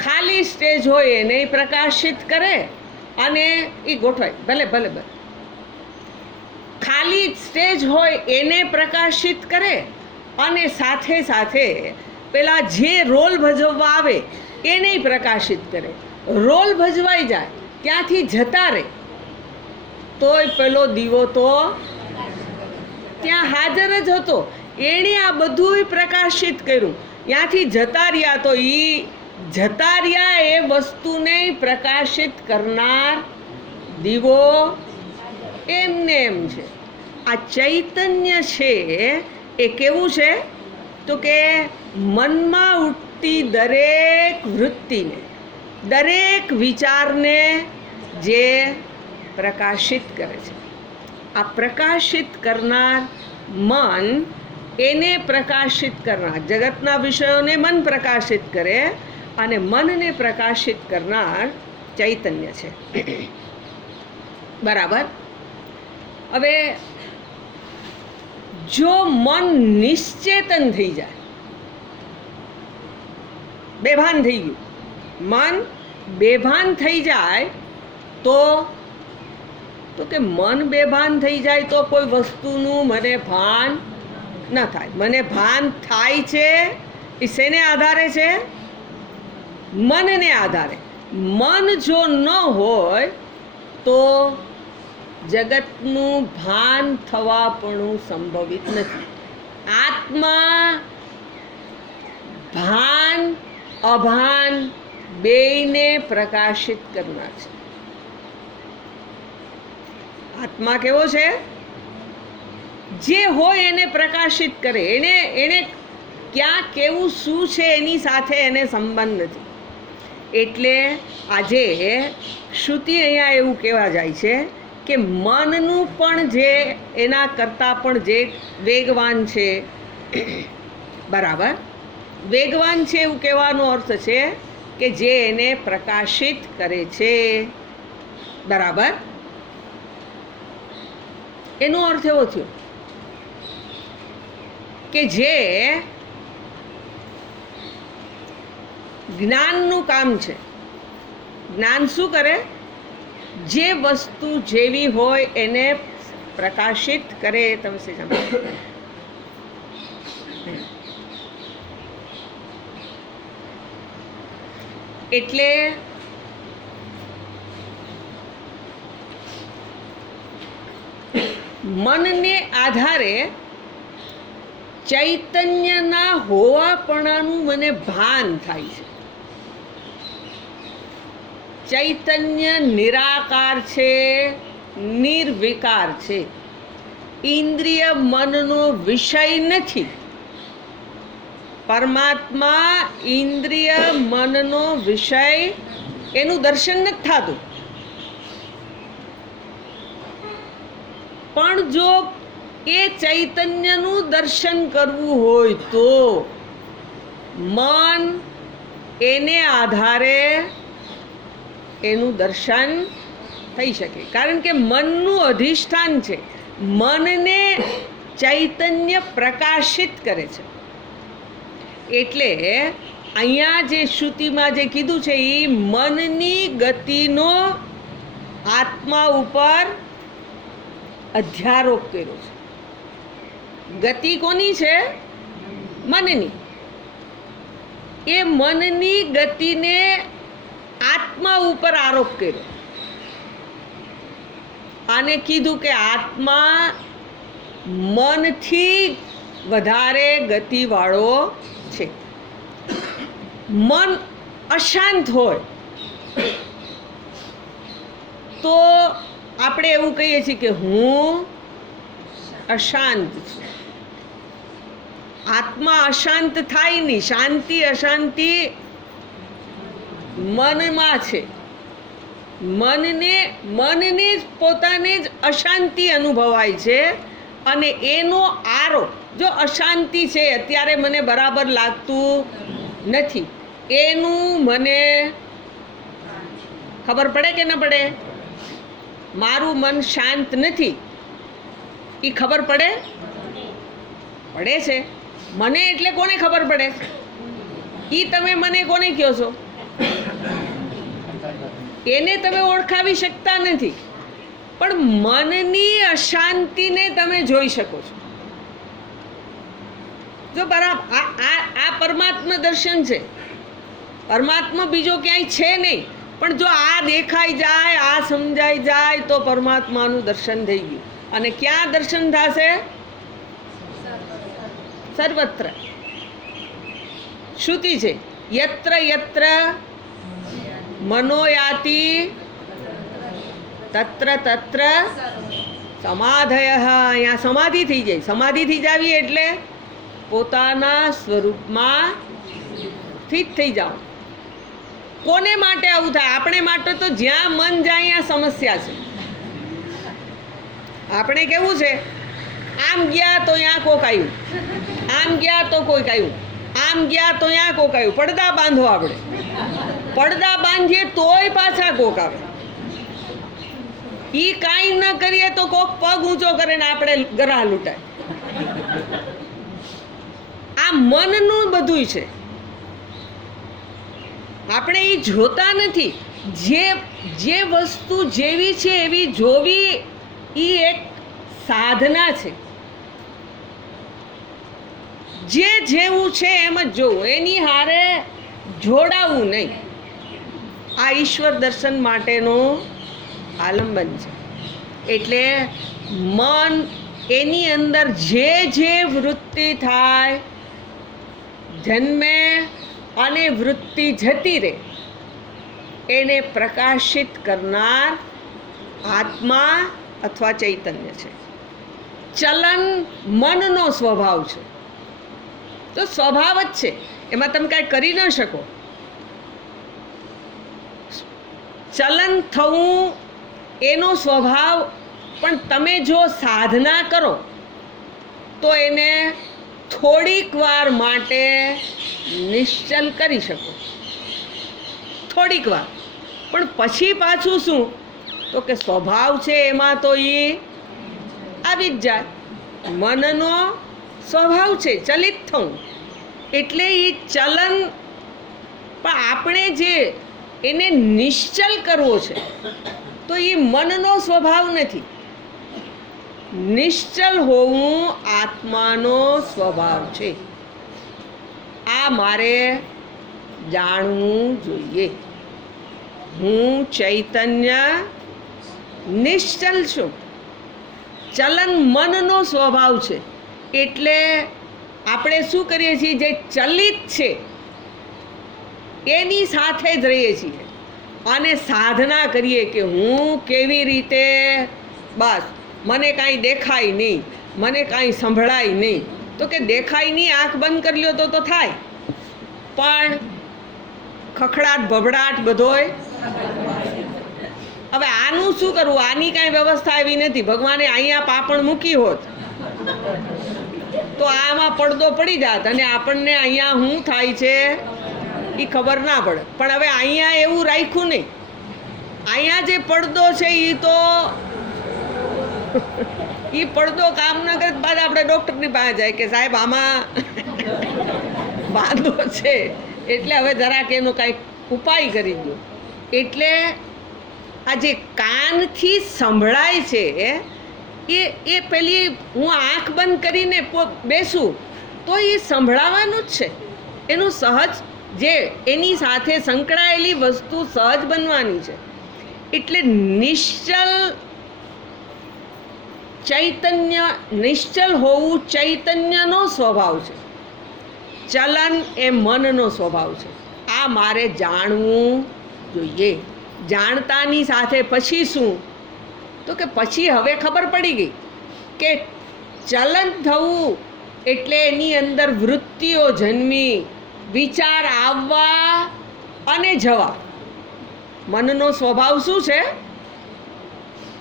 ખાલી સ્ટેજ હોય એને પ્રકાશિત કરે અને એ ગોઠવાય. ભલે ભલે ભલે ખાલી સ્ટેજ હોય એને પ્રકાશિત કરે અને સાથે સાથે પેલા જે રોલ ભજવવા આવે એને પ્રકાશિત કરે. રોલ ભજવાઈ જાય ત્યાંથી જતા રહે તોય પેલો દીવો તો ત્યાં હાજર જ હતો. એણે આ બધું પ્રકાશિત કર્યું. ત્યાંથી જતા રહ્યા તો એ જતા રહ્યા એ વસ્તુને પ્રકાશિત કરનાર દીવો એમને એમ છે. આ ચૈતન્ય છે એ કેવું છે તો કે મનમાં ઉઠતી દરેક વૃત્તિને, દરેક વિચારને જે પ્રકાશિત કરે છે. આ પ્રકાશિત કરનાર મન, એને પ્રકાશિત કરનાર જગતના વિષયોને મન પ્રકાશિત કરે અને મનને પ્રકાશિત કરનાર ચૈતન્ય છે. બરાબર. હવે જો મન નિશ્ચેતન થઈ જાય, બેભાન થઈ ગયું, મન બેભાન થઈ જાય તો કે મન બેભાન થઈ જાય તો કોઈ વસ્તુનું મને ભાન ન થાય. મને ભાન થાય છે એ શેને આધારે છે? મનને આધારે. મન જો ન હોય તો જગતનું ભાન થવા પણ સંભવિત નથી. આત્મા ભાન અભાન બેયને પ્રકાશિત કરનાર છે. આત્મા કેવો છે? જે હોય એને પ્રકાશિત કરે. એને ક્યાં કેવું શું છે એની સાથે એને સંબંધ નથી. એટલે આજે શ્રુતિ અહીંયા એવું કહેવા જાય છે કે મનનું પણ જે એના કરતાં પણ જે વેગવાન છે, બરાબર, વેગવાન છે એવું કહેવાનો અર્થ છે કે જે એને પ્રકાશિત કરે છે. બરાબર. એનો અર્થ એવો થયો કે જે જ્ઞાનનું કામ છે. જ્ઞાન શું કરે? જે વસ્તુ જેવી હોય એને પ્રકાશિત કરે. તમે સમજો. એટલે મનને આધારે ચૈતન્યના હોવાપણાનું મને ભાન થાય છે. ચૈતન્ય નિરાકાર છે, નિર્વિકાર છે. ઇન્દ્રિય મનનો વિષય નથી. પરમાત્મા ઇન્દ્રિય મનનો વિષય, એનું દર્શન નથી થતું. પણ જો એ ચૈતન્યનું દર્શન કરવું હોય તો મન એને આધારે એનું દર્શન થઈ શકે. કારણ કે મનનું અધિષ્ઠાન છે. મનને ચૈતન્ય પ્રકાશિત કરે છે. એટલે અહીંયા જે શ્રુતિમાં જે કીધું છે એ મનની ગતિનો આત્મા ઉપર અધ્યારોપ કર્યો છે. ગતિ કોની છે? મનની. એ મનની ગતિને આત્મા ઉપર આરોપ કર્યો. આને કીધું કે આત્મા મનથી વધારે ગતિવાળો છે. મન અશાંત હોય તો આપણે એવું કહીએ છીએ કે હું અશાંત છું. આત્મા અશાંત થાય નહીં. શાંતિ અશાંતિ મનમાં છે. મનને જ પોતાને જ અશાંતિ અનુભવાય છે. અને એનો આરોપ, જો અશાંતિ છે, અત્યારે મને બરાબર લાગતું નથી, એનું મને ખબર પડે કે ન પડે? મારું મન શાંત નથી, એ ખબર પડે છે. મને એટલે કોને ખબર પડે? એ તમે મને કોને કહો છો? એને તમે ઓળખાવી શકતા નથી, પણ મનની અશાંતિને તમે જોઈ શકો છો. જો બરાબર આ પરમાત્મા દર્શન છે. પરમાત્મા બીજો ક્યાંય છે નહીં, પણ જો આ દેખાઈ જાય, આ સમજાઈ જાય તો પરમાત્માનું દર્શન થઈ ગયું. અને ક્યાં દર્શન થશે? સર્વત્ર. શ્રુતિ છે, યત્ર યત્ર મનોયાતિ તત્ર તત્ર સમાધય. અહીંયા સમાધિ થઈ જાય. સમાધિ થઈ જાવી એટલે પોતાના સ્વરૂપમાં સ્થિત થઈ જાઓ. કોને માટે આવું થાય? આપણે માટે તો જ્યાં મન જાય ત્યાં સમસ્યા છે. આપણે કેવું છે, આમ ગયા તો ત્યાં કોક આવ્યું, આમ ગયા તો કોઈક આવ્યું, આમ ગયા તો ત્યાં કોક આવ્યું. પડદા બાંધો. આપણે પડદા બાંધીએ તોય પાછા કોક આવે. ઈ કાંઈ ન કરીએ તો કોક પગ ઊંચો કરે ને આપણે ગરાહ લૂંટાય. આ મનનું બધું છે. આપણે એ જોતા નથી. જે વસ્તુ જેવી છે એવી જોવી એ એક સાધના છે. જે જેવું છે એમ જ જોવું, એની હારે જોડાવું નહીં. આ ઈશ્વર દર્શન માટેનું આલંબન છે. એટલે મન એની અંદર જે વૃત્તિ થાય, જન્મે અને વૃત્તિ જતી રહે, એને પ્રકાશિત કરનાર આત્મા અથવા ચૈતન્ય છે. ચલન મનનો સ્વભાવ છે. તો સ્વભાવ જ છે, એમાં તમે કાંઈ કરી ન શકો. ચલન થવું એનો સ્વભાવ, પણ તમે જો સાધના કરો તો એને થોડીક વાર માટે નિશ્ચલ કરી શકો. થોડીક વાર. પણ પછી પાછું શું? તો કે સ્વભાવ છે એમાં તો એ આવી જ જાય. મનનો સ્વભાવ છે ચલિત થવું. એટલે એ ચલન, પણ આપણે જે એને નિશ્ચલ કરવો છે તો એ મનનો સ્વભાવ નથી. નિશ્ચલ હોવું આત્માનો સ્વભાવ છે. આ મારે જાણવું જોઈએ. હું ચૈતન્ય નિશ્ચલ છું. ચલન મનનો સ્વભાવ છે. એટલે આપણે શું કરીએ છીએ? જે ચલિત છે એની સાથે જ રહીએ છીએ અને સાધના કરીએ કે હું કેવી રીતે, બસ મને કાંઈ દેખાય નહીં, મને કાંઈ સંભળાય નહીં. તો કે દેખાય નહીં, આંખ બંધ કરી લ્યો તો થાય, પણ ખખડાટ ભભડાટ બધોય. હવે આનું શું કરવું? આની કાંઈ વ્યવસ્થા એવી નથી. ભગવાને અહીંયા પાપણ મૂકી હોત તો આમાં પડદો પડી જાત અને આપણને અહીંયા શું થાય છે એ ખબર ના પડે. પણ હવે અહીંયા એવું રાખ્યું નહીં. અહીંયા જે પડદો છે એ તો એ પડદો કામ ન કરે બાદ આપણે ડૉક્ટરની પાસે જાય કે સાહેબ આમાં વાંધો છે, એટલે હવે જરાક એનો કાંઈક ઉપાય કરી દો. એટલે આ જે કાનથી સંભળાય છે એ પેલી હું આંખ બંધ કરીને બેસું તો એ સંભળાવાનું જ છે. એનું સહજ જે એની સાથે સંકળાયેલી વસ્તુ સહજ બનવાની છે. એટલે નિશ્ચલ ચૈતન્ય, નિશ્ચલ હોવું ચૈતન્યનો સ્વભાવ છે. ચલન એ મનનો સ્વભાવ છે. આ મારે જાણવું જોઈએ. જાણતાની સાથે પછી શું? તો કે પછી હવે ખબર પડી ગઈ કે ચલન થવું એટલે એની અંદર વૃત્તિઓ જન્મી, વિચાર આવવા અને જવા. મનનો સ્વભાવ શું છે?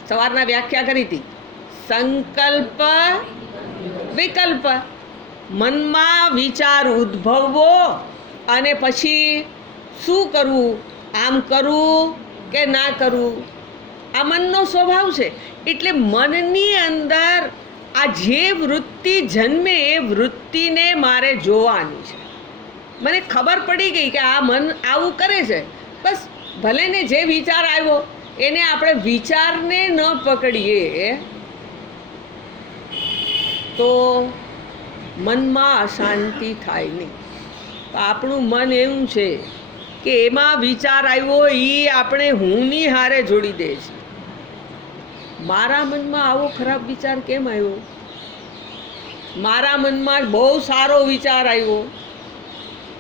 સવારના વ્યાખ્યા કરી હતી, સંકલ્પ વિકલ્પ. મનમાં વિચાર ઉદ્ભવવો અને પછી શું કરવું, આમ કરવું કે ના કરવું, આ મનનો સ્વભાવ છે. એટલે મનની અંદર આ જે વૃત્તિ જન્મે એ વૃત્તિને મારે જોવાની છે. મને ખબર પડી ગઈ કે આ મન આવું કરે છે, બસ ભલે ને જે વિચાર આવ્યો એને આપણે વિચારને ન પકડીએ તો મનમાં અશાંતિ થાય નહીં. આપણું મન એવું છે કે એમાં વિચાર આવ્યો એ આપણે હુંની હારે જોડી દે છે. મારા મનમાં આવો ખરાબ વિચાર કેમ આવ્યો? મારા મનમાં બહુ સારો વિચાર આવ્યો.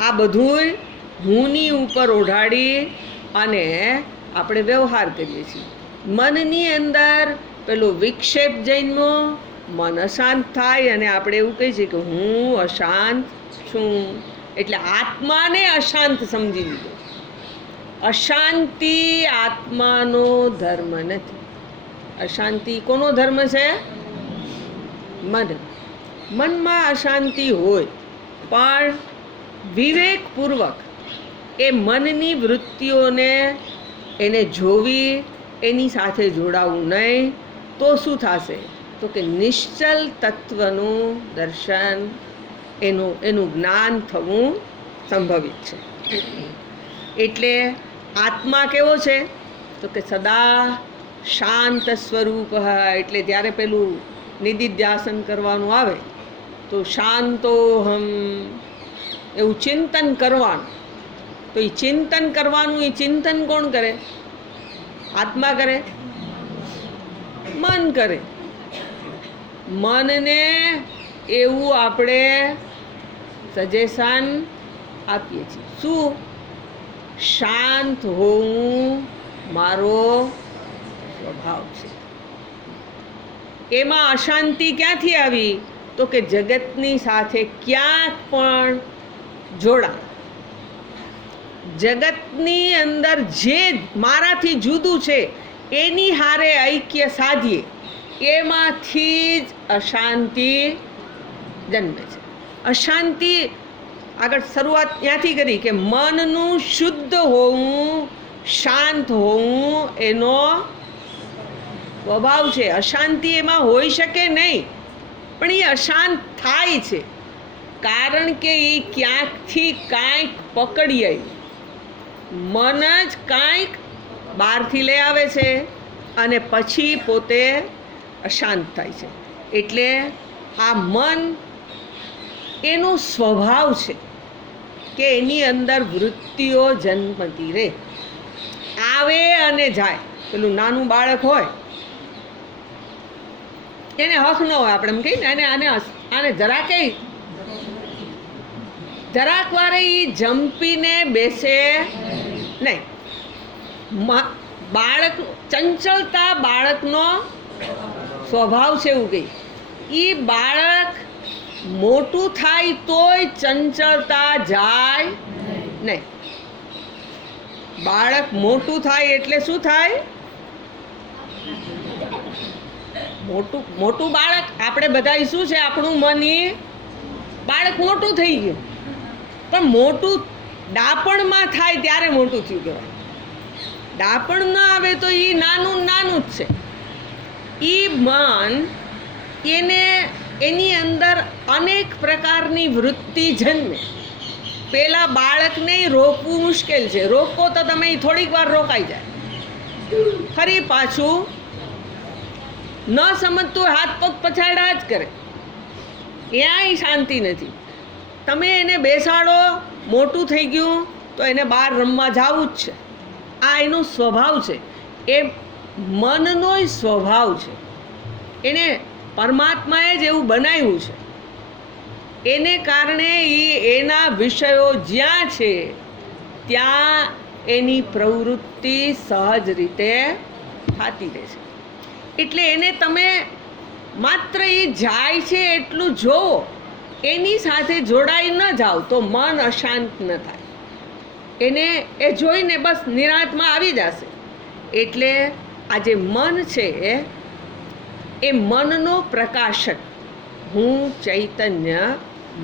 આ બધુંય હુંની ઉપર ઓઢાડી અને આપણે વ્યવહાર કરીએ છીએ. મનની અંદર પેલો વિક્ષેપ જન્મો, મન અશાંત થાય અને આપણે એવું કહીએ છીએ કે હું અશાંત છું. એટલે આત્માને અશાંત સમજી લીધો. અશાંતિ આત્માનો ધર્મ નથી. અશાંતિ કોનો ધર્મ છે? મન. મનમાં અશાંતિ હોય પણ વિવેકપૂર્વક એ મનની વૃત્તિઓને એને જોવી, એની સાથે જોડાવું નહીં. તો શું થશે? તો કે નિશ્ચલ તત્વનું દર્શન, એનું જ્ઞાન થવું સંભવિત છે. એટલે આત્મા કેવો છે? તો કે સદા શાંત સ્વરૂપ. એટલે જ્યારે પેલું નિધિધ્યાસન કરવાનું આવે તો શાંતોહમ એવું ચિંતન કરવાનું. તો એ ચિંતન કરવાનું, એ ચિંતન કોણ કરે? આત્મા કરે? મન કરે. મનને એવું આપણે સજેશન આપીએ છીએ. શું? શાંત હોવું મારો સ્વભાવ છે. એમાં અશાંતિ ક્યાંથી આવી? તો કે જગતની સાથે ક્યાંક પણ જોડા, જગતની અંદર જે મારાથી જુદું છે એની હારે ઐક્ય સાધીએ, એમાંથી જ અશાંતિ જન્મે છે. અશાંતિ આગળ શરૂઆત ત્યાંથી કરી કે મનનું શુદ્ધ હોવું, શાંત હોવું એનો સ્વભાવ છે. અશાંતિ એમાં હોઈ શકે નહીં, પણ એ અશાંત થાય છે કારણ કે એ ક્યાંકથી કાંઈક પકડી આવી. મન જ કાંઈક બહારથી લઈ આવે છે અને પછી પોતે અશાંત થાય છે. એટલે આ મન એનો સ્વભાવ છે કે એની અંદર વૃત્તિઓ જન્મતી રહે, આવે અને જાય. પેલું નાનું બાળક હોય એને હક ન હોય, આપણે એમ કહીએ ને આને જરાક વારે એ જંપીને બેસે નહીં. બાળક ચંચળતા બાળકનો સ્વભાવ છે એવું કહી. એ બાળક મોટું થાય તોય ચંચળતા જાય નહીં. બાળક મોટું થાય એટલે શું થાય? મોટું બાળક આપણે બધા શું છે? આપણું મન એ બાળક મોટું થઈ ગયું, પણ મોટું ડાપણમાં થાય ત્યારે મોટું થયું કહેવાય. ડાપણ ન આવે તો એ નાનું નાનું જ છે. એ મન એની અંદર અનેક પ્રકારની વૃત્તિ જન્મે. પેલા બાળકને રોકવું મુશ્કેલ છે. રોકો તો તમે થોડીક વાર રોકાઈ જાય, ફરી પાછું ન સમજતું હોય હાથ પગ પછાડા જ કરે, ક્યાંય શાંતિ નથી. તમે એને બેસાડો, મોટું થઈ ગયું તો એને બહાર રમવા જવું જ છે. આ એનો સ્વભાવ છે, એ મનનો સ્વભાવ છે. એને પરમાત્માએ જ એવું બનાવ્યું છે. એને કારણે એના વિષયો જ્યાં છે ત્યાં એની પ્રવૃત્તિ સહજ રીતે થતી રહે છે. એટલે એને તમે માત્ર એ જાય છે એટલું જોવો, એની સાથે જોડાઈ ન જાઓ તો મન અશાંત ન થાય. એને એ જોઈને બસ નિરાંતમાં આવી જશે. એટલે આ જે મન છે એ મનનો પ્રકાશક, હું ચૈતન્ય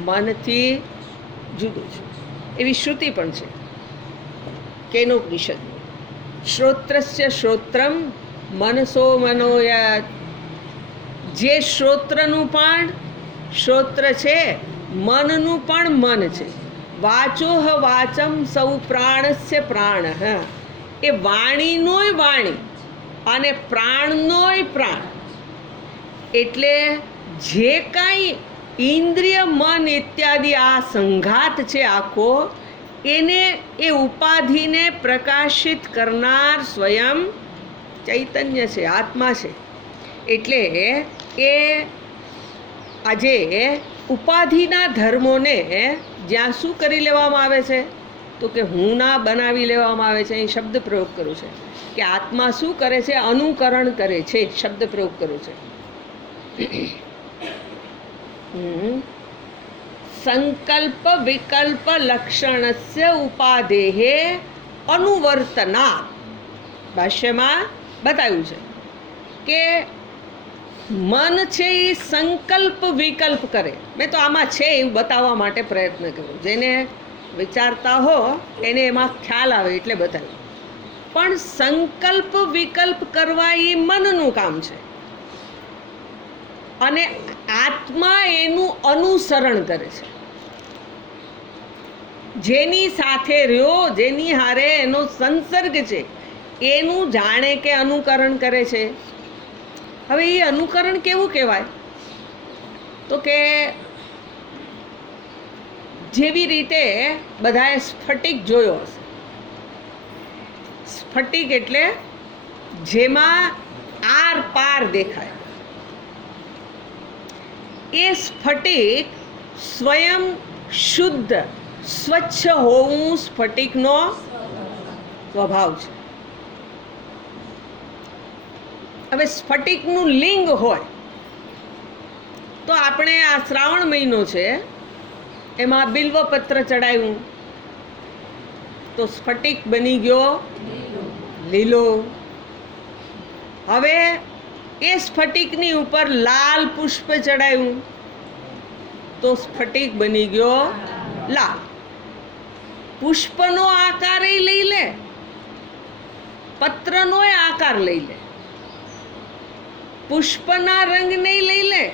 મનથી જુદું છું, એવી શ્રુતિ પણ છે કેનોપનિષદ. શ્રોત્રસ્ય શ્રોત્રમ મનસો મનોયત. જે શ્રોત્રનું પણ શ્રોત્ર છે, મનનું પણ મન છે. વાચોહ વાચમ સૌ પ્રાણસ્ય પ્રાણ. એ વાણીનોય વાણી અને પ્રાણનોય પ્રાણ. એટલે જે કાંઈ ઇન્દ્રિય મન ઇત્યાદિ આ સંઘાત છે આખો, એને એ ઉપાધિને પ્રકાશિત કરનાર સ્વયં ચૈતન્ય છે, આત્મા છે. એટલે એ આજે ઉપાધિના ધર્મોને જ્યાં શું કરી લેવામાં આવે છે તો કે હું ના બનાવી લેવામાં આવે છે. અહીં શબ્દ પ્રયોગ કર્યો છે કે આત્મા શું કરે છે? અનુકરણ કરે છે. શબ્દ પ્રયોગ કર્યો છે. સંકલ્પ વિકલ્પ લક્ષણસ્ય ઉપાદેહે અનુવર્તના. ભાષ્યમાં બતાવ્યું છે કે મન છે એ સંકલ્પ વિકલ્પ કરે. મેં તો આમાં છે એવું બતાવવા માટે પ્રયત્ન કર્યો. જેને વિચારતા હો એને એમાં ખ્યાલ આવે એટલે બતાવ્યું. પણ સંકલ્પ વિકલ્પ કરવા એ મનનું કામ છે અને આત્મા એનું અનુસરણ કરે છે. જેની સાથે રહ્યો, જેની હારે એનો સંસર્ગ છે, એનું જાણે કે અનુકરણ કરે છે. હવે એ અનુકરણ કેવું કહેવાય તો કે જેવી રીતે બધાએ સ્ફટિક જોયો હશે. સ્ફટિક એટલે જેમાં આર પાર દેખાય. એ સ્ફટિક સ્વયં શુદ્ધ સ્વચ્છ હોવું સ્ફટિકનો સ્વભાવ છે. હવે સ્ફટિકનું લિંગ હોય તો આપણે આ શ્રાવણ મહિનો છે એમાં બિલ્વપત્ર ચડાવ્યું તો સ્ફટિક બની ગયો લીલો. હવે એ સ્ફટિકની ઉપર લાલ પુષ્પ ચડાવ્યું તો સ્ફટિક બની ગયો લાલ. પુષ્પનો આકાર લઈ લે, પત્રનો આકાર લઈ લે, પુષ્પના રંગને લઈ લે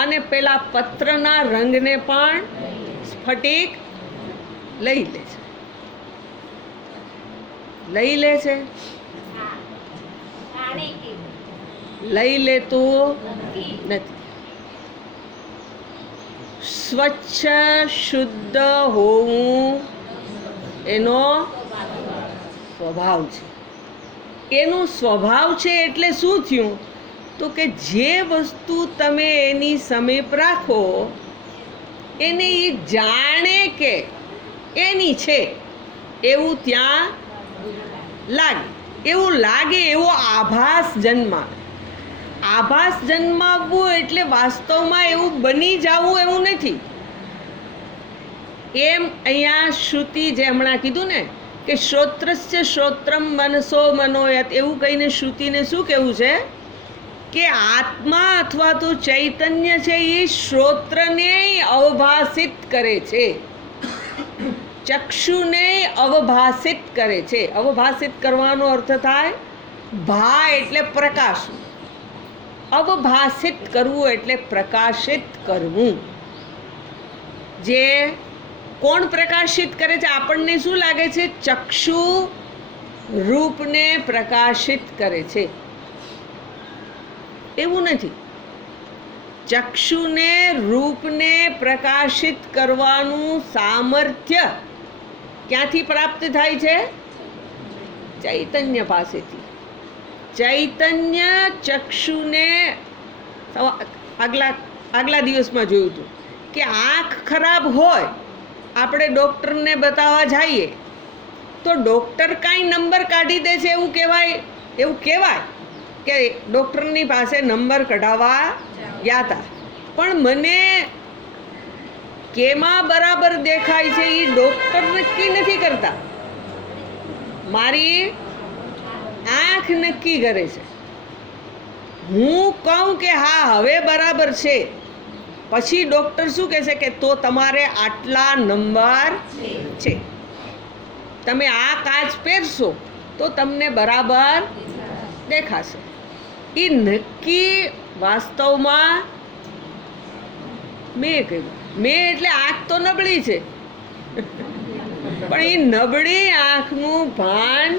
અને પેલા પત્રના રંગને પણ સ્ફટિક લઈ લે છે. લઈ લે છે, લઈ લેતું નથી. સ્વચ્છ શુદ્ધ હોવું એનો સ્વભાવ છે. એનો સ્વભાવ છે એટલે શું થયું તો કે જે વસ્તુ તમે એની સમીપ રાખો એને એ જાણે કે એની છે એવું ત્યાં લાગે. એવું લાગે એવો આભાસ જન્માવે. આભાસ જન્માવવું એટલે વાસ્તવમાં એવું બની જવું એવું નથી. એમ અહીંયા શ્રુતિ જે હમણાં કીધું ને કે શ્રોત્રસ્ય શ્રોત્રમ મનસો મનોયત, એવું કહીને શ્રુતિને શું કહેવું છે કે આત્મા અથવા તો ચૈતન્ય છે એ શ્રોત્રને અવભાષિત કરે છે, ચક્ષુને અવભાષિત કરે છે. અવભાષિત કરવાનો અર્થ થાય ભા એટલે પ્રકાશ, અવભાષિત કરવું એટલે પ્રકાશિત કરવું. જે કોણ પ્રકાશિત કરે છે? આપણને શું લાગે છે? ચક્ષુ રૂપને પ્રકાશિત કરે છે. એવું નથી. ચક્ષુને રૂપને પ્રકાશિત કરવાનું સામર્થ્ય ક્યાંથી પ્રાપ્ત થાય છે? ચૈતન્ય પાસેથી. ચૈતન્ય ચક્ષુને આગલા દિવસમાં જોયું હતું કે આંખ ખરાબ હોય, આપણે ડૉક્ટરને બતાવવા જઈએ તો ડૉક્ટર કાંઈ નંબર કાઢી દે છે એવું કહેવાય કે ડૉક્ટરની પાસે નંબર કઢાવવા ગયા હતા, પણ મને કેમાં બરાબર દેખાય છે એ ડૉક્ટર નક્કી નથી કરતા, મારી આંખ નક્કી કરે છે. હું કહું કે હા હવે બરાબર છે, પછી ડૉક્ટર શું કહેશે કે તો તમારે આટલા નંબર છે, તમે આ કાચ પહેરશો તો તમને બરાબર દેખાશે. એ નક્કી વાસ્તવમાં મેં કહ્યું, મેં એટલે આંખ તો નબળી છે, પણ એ નબળી આંખનું ભાન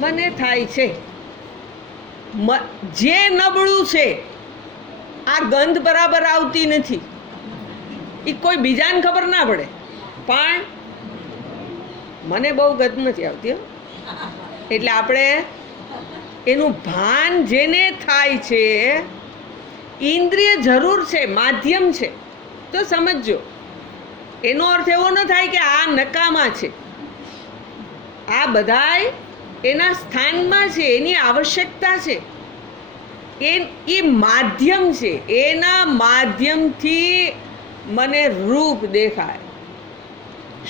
મને થાય છે. જે નબળું છે આ ગંધ બરાબર આવતી નથી, એ કોઈ બીજાને ખબર ના પડે, પણ મને બહુ ગંધ નથી આવતી. એટલે આપણે એનું ભાન જેને થાય છે, ઇન્દ્રિય જરૂર છે, માધ્યમ છે, તો સમજજો. એનો અર્થ એવો ન થાય કે આ નકામા છે. આ બધાય એના સ્થાનમાં છે, એની આવશ્યકતા છે. એ માધ્યમ છે, એના માધ્યમથી મને રૂપ દેખાય,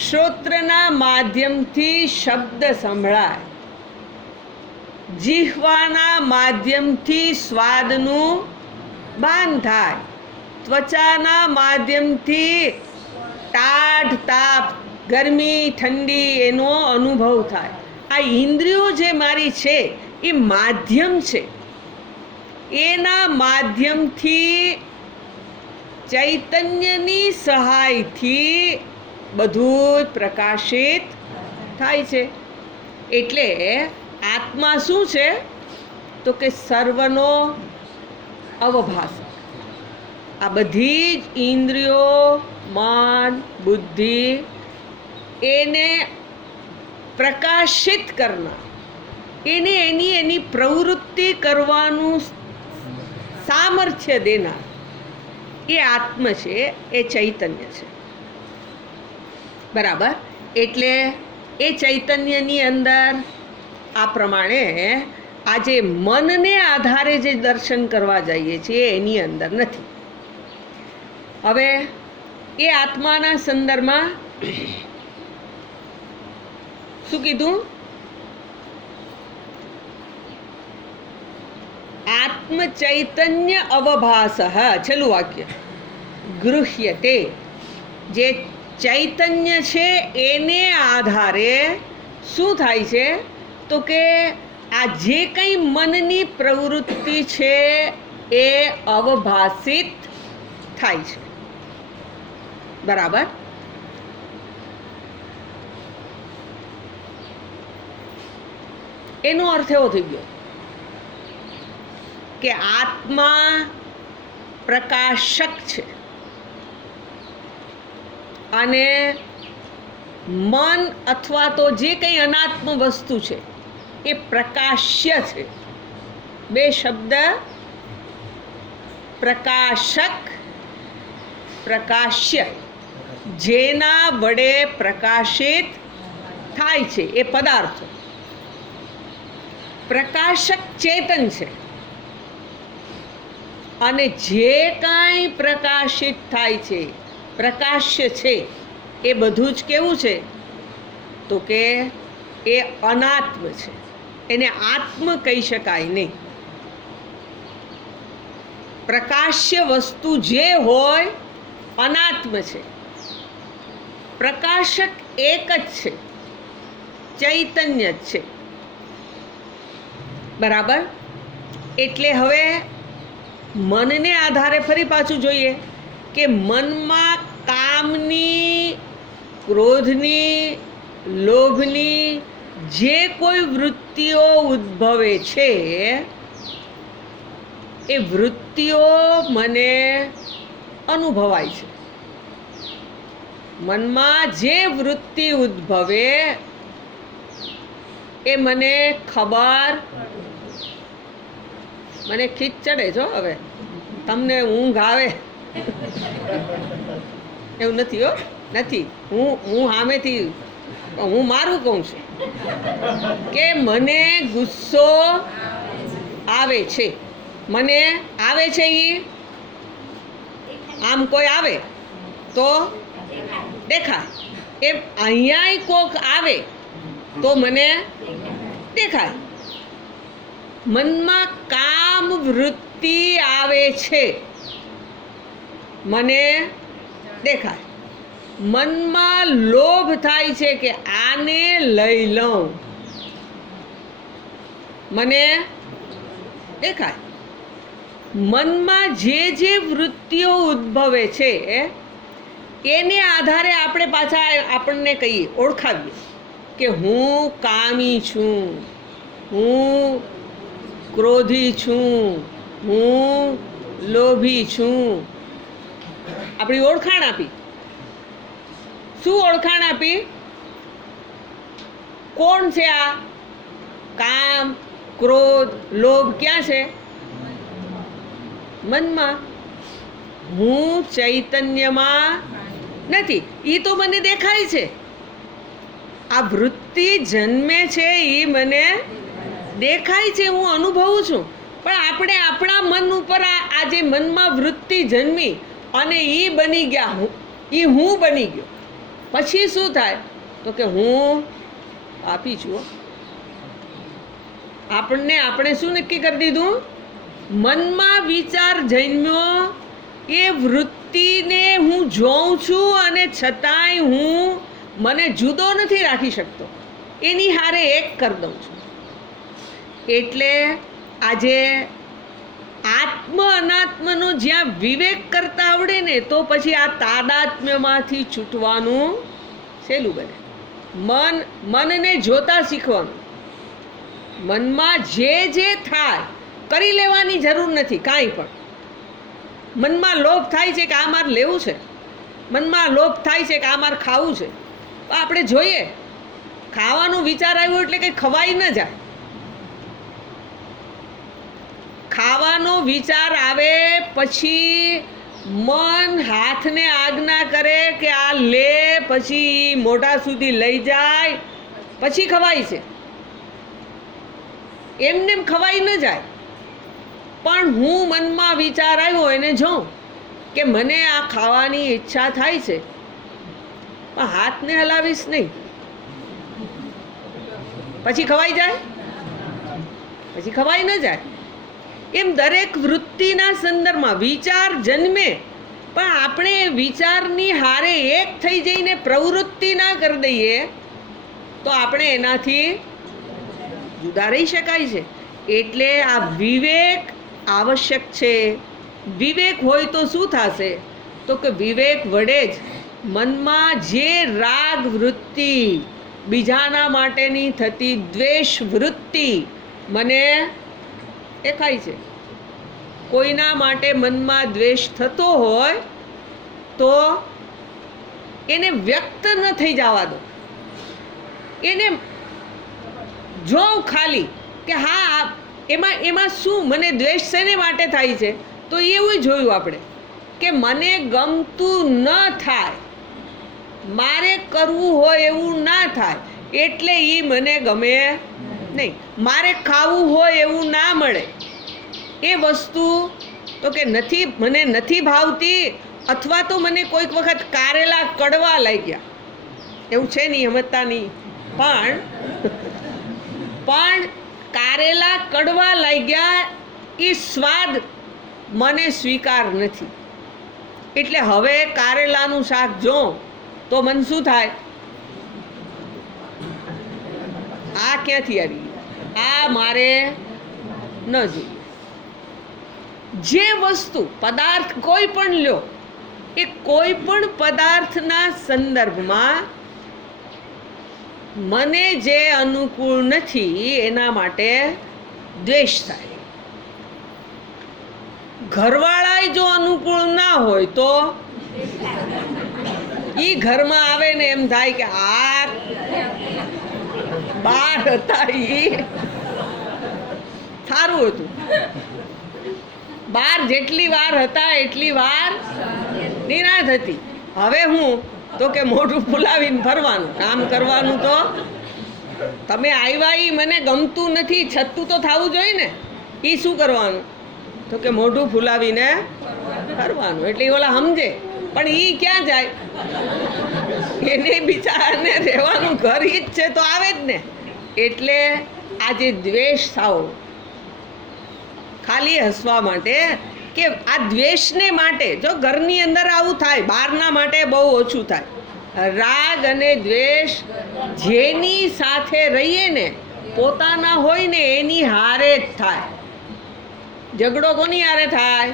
શ્રોત્રના માધ્યમથી શબ્દ સંભળાય, જીહ્વાના માધ્યમથી સ્વાદનું ભાન થાય, ત્વચાના માધ્યમથી ટાઢ તાપ, ગરમી ઠંડી એનો અનુભવ થાય. આ ઇન્દ્રિયો જે મારી છે એ માધ્યમ છે, એના માધ્યમથી ચૈતન્યની સહાયથી બધું જ પ્રકાશિત થાય છે. એટલે આત્મા શું છે તો કે સર્વનો અવભાસક. આ બધી જ ઇન્દ્રિયો, મન, બુદ્ધિ એને પ્રકાશિત કરનાર, એને એની પ્રવૃત્તિ કરવાનું સામર્થ્ય દેનાર એ આત્મ છે, એ ચૈતન્ય છે. બરાબર. એટલે એ ચૈતન્યની અંદર આ પ્રમાણે આજે મનને આધારે જે દર્શન કરવા જઈએ છીએ એની અંદર નથી. હવે એ આત્માના સંદર્ભમાં શું કીધું? આત્મ ચૈતન્ય અવભાસ, છેલ્લું વાક્ય, ગૃહ્યતે. જે ચૈતન્ય છે એને આધારે શું થાય છે તો કે આ જે કંઈ મનની પ્રવૃત્તિ છે એ અવભાસિત થાય છે. બરાબર. એનો અર્થ એવો થઈ ગયો કે આત્મા પ્રકાશક છે અને મન અથવા તો જે કંઈ અનાત્મ વસ્તુ છે એ પ્રકાશ્ય છે. બે શબ્દ, પ્રકાશક, પ્રકાશ્ય, જેના વડે પ્રકાશિત થાય છે એ પદાર્થો. પ્રકાશક ચેતન છે અને જે કાંઈ પ્રકાશિત થાય છે, પ્રકાશ્ય છે, એ બધું જ કેવું છે તો કે એ અનાત્મ છે, એને આત્મ કહી શકાય નહીં. પ્રકાશ્ય વસ્તુ જે હોય અનાત્મ છે, પ્રકાશક એક જ છે, ચૈતન્ય જ છે. બરાબર. એટલે હવે મનને આધારે ફરી પાછું જોઈએ કે મનમાં કામની, ક્રોધની, લોભની જે કોઈ વૃત્તિઓ ઉદ્ભવે છે એ વૃત્તિઓ મને અનુભવાય છે. મનમાં જે વૃત્તિ ઉદ્ભવે એ મને ખબર. મને ખીચ ચડે છો હવે, તમને ઊંઘ આવે એવું નથી હો, નથી. હું સામેથી હું મારું કહું છું કે મને ગુસ્સો આવે છે. મને આવે છે. આમ કોઈ આવે તો દેખાય. એમ અહીંયા કોક આવે તો મને દેખાય. મનમાં કામ વૃત્તિ આવે છે, મને દેખાય. મનમાં લોભ થાય છે કે આને લઈ લઉં, મને દેખાય. મનમાં જે વૃત્તિઓ ઉદ્ભવે છે એને આધારે આપણે પાછા આપણને કહીએ, ઓળખાવીએ કે હું કામી છું, હું ક્રોધી છું, હું લોભી છું. આપણી ઓળખાણ આપી. શું ઓળખાણ આપી? કોણ છે આ? કામ, ક્રોધ, લોભ ક્યાં છે? મનમાં. હું ચૈતન્યમાં નથી. એ તો મને દેખાય છે. આ વૃત્તિ જન્મે છે એ મને દેખાય છે, હું અનુભવું છું. પણ આપણે આપણા મન ઉપર આ જે મનમાં વૃત્તિ જન્મી અને એ બની ગયા, એ હું બની ગયો. પછી શું થાય તો કે હું પાપી છું. આપણે શું નક્કી કરી દીધું? મનમાં વિચાર જન્મ્યો, એ વૃત્તિને હું જોઉં છું અને છતાંય હું મને જુદો નથી રાખી શકતો, એની હારે એક કરી દઉં છું. એટલે આજે આત્મ અનાત્મનો જ્યાં વિવેક કરતા આવડે ને તો પછી આ તાદાત્મ્યમાંથી છૂટવાનું સહેલું બને. મનને જોતા શીખવાનું. મનમાં જે થાય કરી લેવાની જરૂર નથી કાંઈ પણ. મનમાં લોભ થાય છે કે આ મારે લેવું છે, મનમાં લોભ થાય છે કે આ મારે ખાવું છે, તો આપણે જોઈએ ખાવાનો વિચાર આવ્યો એટલે કંઈ ખવાઈ ન જાય. ખાવાનો વિચાર આવે પછી મન હાથને આજ્ઞા કરે કે આ લે, પછી મોઢા સુધી લઈ જાય, પછી ખવાય છે. એમને ખવાઈ ન જાય. પણ હું મનમાં વિચાર આવ્યો એને જોઉં કે મને આ ખાવાની ઈચ્છા થાય છે, પણ હાથને હલાવીશ નહીં, પછી ખવાઈ જાય? પછી ખવાઈ ન જાય. એમ દરેક વૃત્તિના સંદર્ભમાં વિચાર જન્મે, પણ આપણે વિચારની હારે એક થઈ જઈને પ્રવૃત્તિ ના કરી દઈએ તો આપણે એનાથી જુદા રહી શકાય છે. એટલે આ વિવેક આવશ્યક છે. વિવેક હોય તો શું થશે? તો કે વિવેક વડે જ મનમાં જે રાગ વૃત્તિ, બીજાના માટેની થતી દ્વેષ વૃત્તિ મને દેખાય છે. કોઈના માટે મનમાં દ્વેષ થતો હોય તો એને વ્યક્ત ન થઈ જવા દો. એને જોઉં ખાલી કે હા એમાં શું મને દ્વેષ શેને માટે થાય છે, તો એવું જોયું આપણે કે મને ગમતું ન થાય, મારે કરવું હોય એવું ના થાય એટલે એ મને ગમે નહીં. મારે ખાવું હોય એવું ના મળે, એ વસ્તુ તો કે મને નથી ભાવતી, અથવા તો મને કોઈક વખત કારેલા કડવા લાગ્યા, એવું છે નહીં, સમજતા નહીં, પણ કારેલા કડવા લાગ્યા એ સ્વાદ મને સ્વીકાર નથી. એટલે હવે કારેલાનું શાક જો તો મને શું થાય? આ ક્યાંથી આવી? આ મારે ન જોઈએ. જે વસ્તુ પદાર્થ કોઈ પણ લ્યો, એ કોઈ પણ પદાર્થના સંદર્ભમાં મને જે અનુકૂળ નથી એના માટે દ્વેષ થાય. ઘરવાળા જો અનુકૂળ ના હોય તો ઈ ઘરમાં આવે ને એમ થાય કે આ બાર હતા ઈ સારું હતું. બાર જેટલી વાર હતા એટલી વાર નિરાશ હતી. હવે હું તો કે મોઢું ફુલાવીને ફરવાનું, કામ કરવાનું. તો તમે આવ્યા ઈ મને ગમતું નથી, છતું તો થવું જોઈએ ને. ઈ શું કરવાનું? તો કે મોઢું ફુલાવીને ફરવાનું. એટલે ઓલા સમજે, પણ ઈ ક્યાં જાય? એને બિચારાને રહેવાનું ઘર ઈ જ છે તો આવે જ ને. એટલે આ જે દ્વેષ થાવ ખાલી હસવા માટે, કે આ દ્વેષને માટે, જો ઘરની અંદર આવું થાય, બહારના માટે બહુ ઓછું થાય. રાગ અને દ્વેષ જેની સાથે રહીએ ને, પોતાના હોય ને એની હારે જ થાય. ઝઘડો કોની હારે થાય?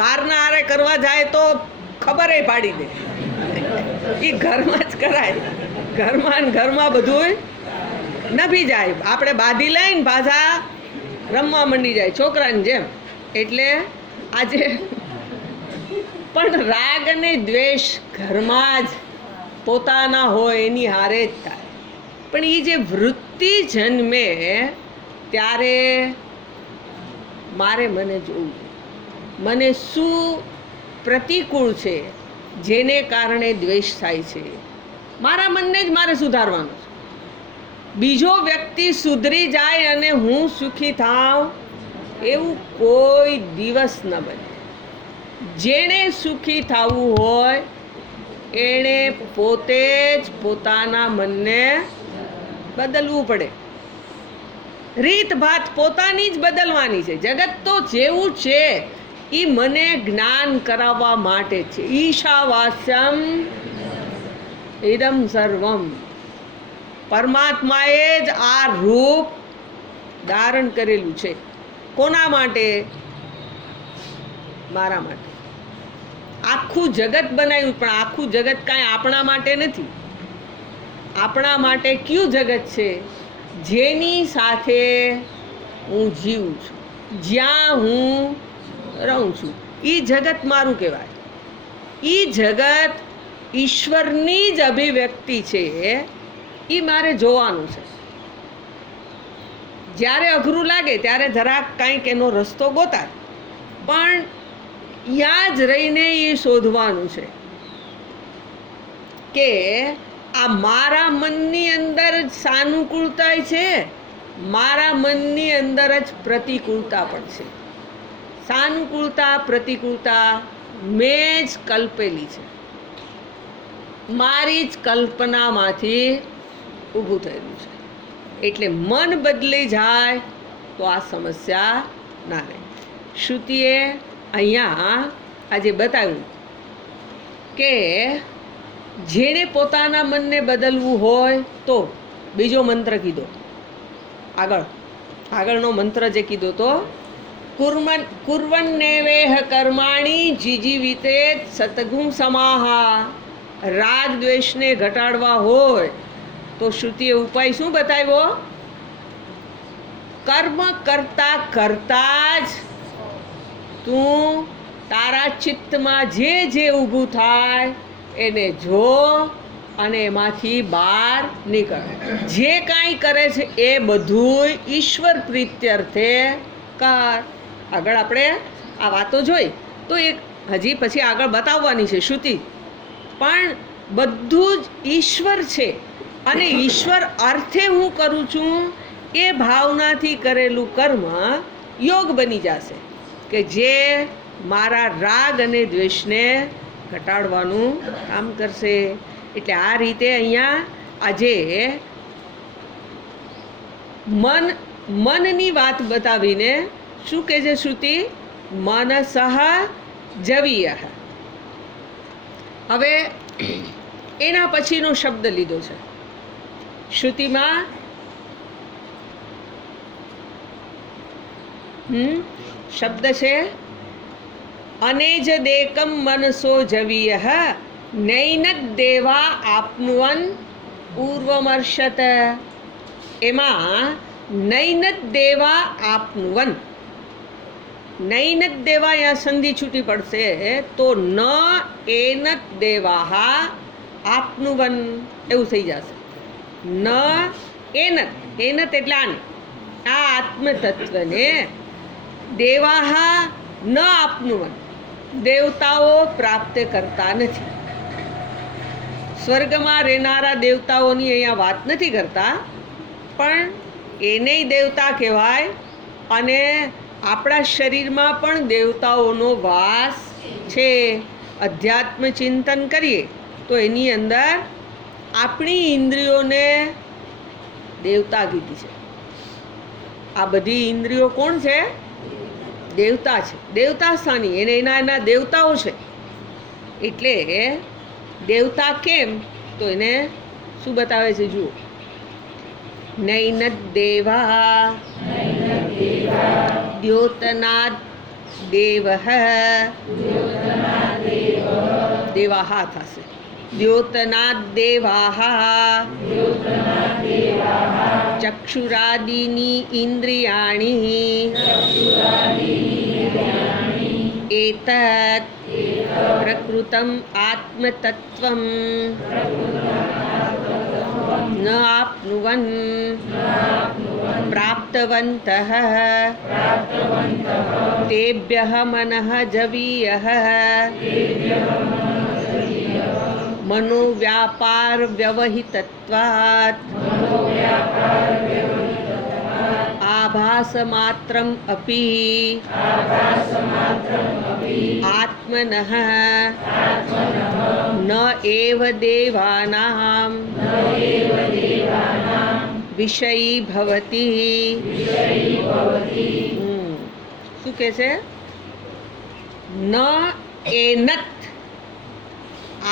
બહારના હારે કરવા જાય તો ખબર પાડી દે. એ ઘરમાં જ કરાય. ઘરમાં ને ઘરમાં બધું નભી જાય. આપણે બાંધી લઈને પાછા રમવા માંડી જાય છોકરાની જેમ. એટલે આજે પણ રાગ અને દ્વેષ ઘરમાં જ પોતાના હોય એની હારે જ થાય. પણ એ જે વૃત્તિ જન્મે ત્યારે મને જોવું, મને શું પ્રતિકૂળ છે જેને કારણે દ્વેષ થાય છે. મારા મનને જ મારે સુધારવાનું છે. બીજો વ્યક્તિ સુધરી જાય અને હું સુખી થાઉં એવું કોઈ દિવસ ન બને. જેણે સુખી થવું હોય એણે પોતે જ પોતાના મનને બદલવું પડે. રીત ભાત પોતાની જ બદલવાની છે. જગત તો જેવું છે એ મને જ્ઞાન કરાવવા માટે છે. ઈશાવાસ્યમ ઇદમ સર્વમ. પરમાત્માએ જ આ રૂપ ધારણ કરેલું છે. કોના માટે? મારા માટે. આખું જગત બનાવ્યું, પણ આખું જગત કાંઈ આપણા માટે નથી. આપણા માટે કયું જગત છે? જેની સાથે હું જીવું છું, જ્યાં હું રહું છું, એ જગત મારું કહેવાય. એ જગત ઈશ્વરની જ અભિવ્યક્તિ છે. એ મારે જોવાનું છે. જ્યારે અઘરું લાગે ત્યારે જરાક કાંઈક એનો રસ્તો ગોતાય, પણ યા જ રહીને એ શોધવાનું છે કે આ મારા મનની અંદર જ સાનુકૂળતા છે, મારા મનની અંદર જ પ્રતિકૂળતા પણ છે. સાનુકૂળતા પ્રતિકૂળતા મેં જ કલ્પેલી છે. મારી જ કલ્પનામાંથી ઊભું થયેલું છે. એટલે મન બદલી જાય તો આ સમસ્યા ના રહે. શ્રુતિએ અહીંયા આજે બતાવ્યું કે જેણે પોતાના મનને બદલવું હોય તો બીજો મંત્ર કીધો. આગળનો મંત્ર જે કીધો તો કુર્વન્નેવેહ કર્માણી જીજીવિતે સતગુમ સમાહા. રાગ દ્વેષને ઘટાડવા હોય તો શ્રુતિએ ઉપાય શું બતાવ્યો? કર્મ કરતા કરતા જ તું તારા ચિત્તમાં જે જે ઊભું થાય એને જો અને એમાંથી બહાર નીકળ. જે કાંઈ કરે છે એ બધું ઈશ્વર પ્રીત્યર્થે કર. આગળ આપણે આ વાતો જોઈ તો એક હજી પછી આગળ બતાવવાની છે શ્રુતિ. પણ બધું જ ઈશ્વર છે અને ઈશ્વર અર્થે હું કરું છું એ ભાવનાથી કરેલું કર્મ યોગ બની જશે કે જે મારા રાગ અને દ્વેષને ઘટાડવાનું કામ કરશે. એટલે આ રીતે અહીંયા આજે મનની વાત બતાવીને શું કહે છે શ્રુતિ? મનસઃ જવીય. હવે એના પછીનો શબ્દ લીધો છે શ્રુતિમાં. શબ્દ છે અનેજ દેકમ મનસો જવીય નૈનદ દેવા આપનુવન પૂર્વમર્ષત. એમાં નૈનદ દેવા આપનુવન નૈનત દેવા યા સંધિ છૂટી પડશે તો ન એનત દેવાહા આપનુવન એવું થઈ જશે. ન એનત એટલે આને આ આત્મતત્વને દેવાહા ન આપનુવન દેવતાઓ પ્રાપ્ત કરતા નથી. સ્વર્ગમાં રહેનારા દેવતાઓની અહીંયા વાત નથી કરતા, પણ એનેય દેવતા કહેવાય અને આપણા શરીરમાં પણ દેવતાઓનો વાસ છે. અધ્યાત્મ ચિંતન કરીએ તો એની અંદર આપણી ઇન્દ્રિયોને દેવતા કીધી છે. આ બધી ઇન્દ્રિયો કોણ છે? દેવતા છે. દેવતા સ્થાની એને એના દેવતાઓ છે. એટલે દેવતા કેમ તો એને શું બતાવે છે જુઓ. નૈનદ દેવા દ્યોતનાદ દેવઃ દેવાહા થશે. દ્યોતનાદ દેવાહા ચક્ષુરાદીની ઇન્દ્રિયાણી એતત પ્રકૃતમ આત્મતત્વમ ન આપનુવન પ્રાપ્તવन्तઃ તેભ્યઃ મનઃ જવીયઃ મનોવ્યાપાર વ્યવહિતત્વાत् આભાસમાત્રમ અપી આત્મનઃ ન એવ દેવાનાં વિષયી ભવતી. શું કહે છે? ન એનત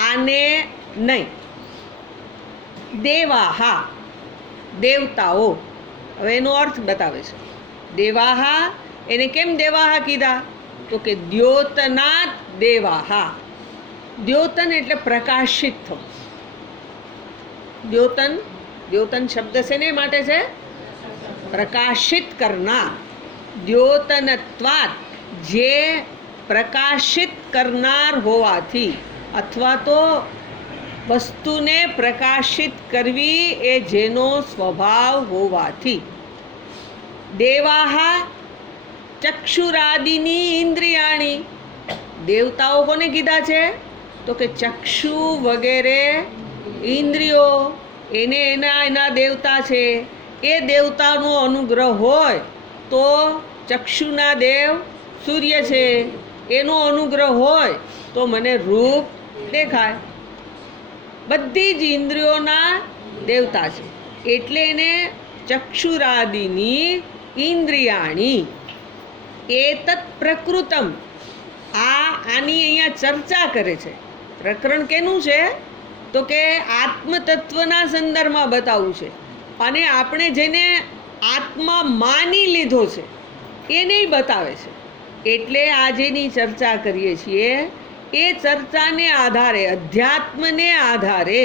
આને નહીં દેવાહા દેવતાઓ. હવે એનો અર્થ બતાવે છે. દેવાહા એને કેમ દેવાહા કીધા તો કે દ્યોતનાદ દેવાહા. દ્યોતન એટલે પ્રકાશિત થવું. દ્યોતન શબ્દ શેને માટે છે? પ્રકાશિત કરનાર. દ્યોતનત્વાત જે પ્રકાશિત કરનાર હોવાથી અથવા તો વસ્તુને પ્રકાશિત કરવી એ જેનો સ્વભાવ હોવાથી. દેવાહા ચક્ષુરાદિની ઇન્દ્રિયાણી. દેવતાઓ કોને કીધા છે તો કે ચક્ષુ વગેરે ઇન્દ્રિયો એને એના દેવતા છે. એ દેવતાનો અનુગ્રહ હોય તો ચક્ષુના દેવ સૂર્ય છે. એનો અનુગ્રહ હોય તો મને રૂપ દેખાય. બધી જ ઇન્દ્રિયોના દેવતા છે. એટલે એને ચક્ષુરાદિની ઇન્દ્રિયાણી એતત પ્રકૃતમ. આની અહીંયા ચર્ચા કરે છે. પ્રકરણ કેનું છે તો કે આત્મતત્વના સંદર્ભમાં બતાવવું છે. અને આપણે જેને આત્મા માની લીધો છે એને બતાવે છે. એટલે આજેની ચર્ચા કરીએ છીએ એ ચર્ચાને આધારે અધ્યાત્મને આધારે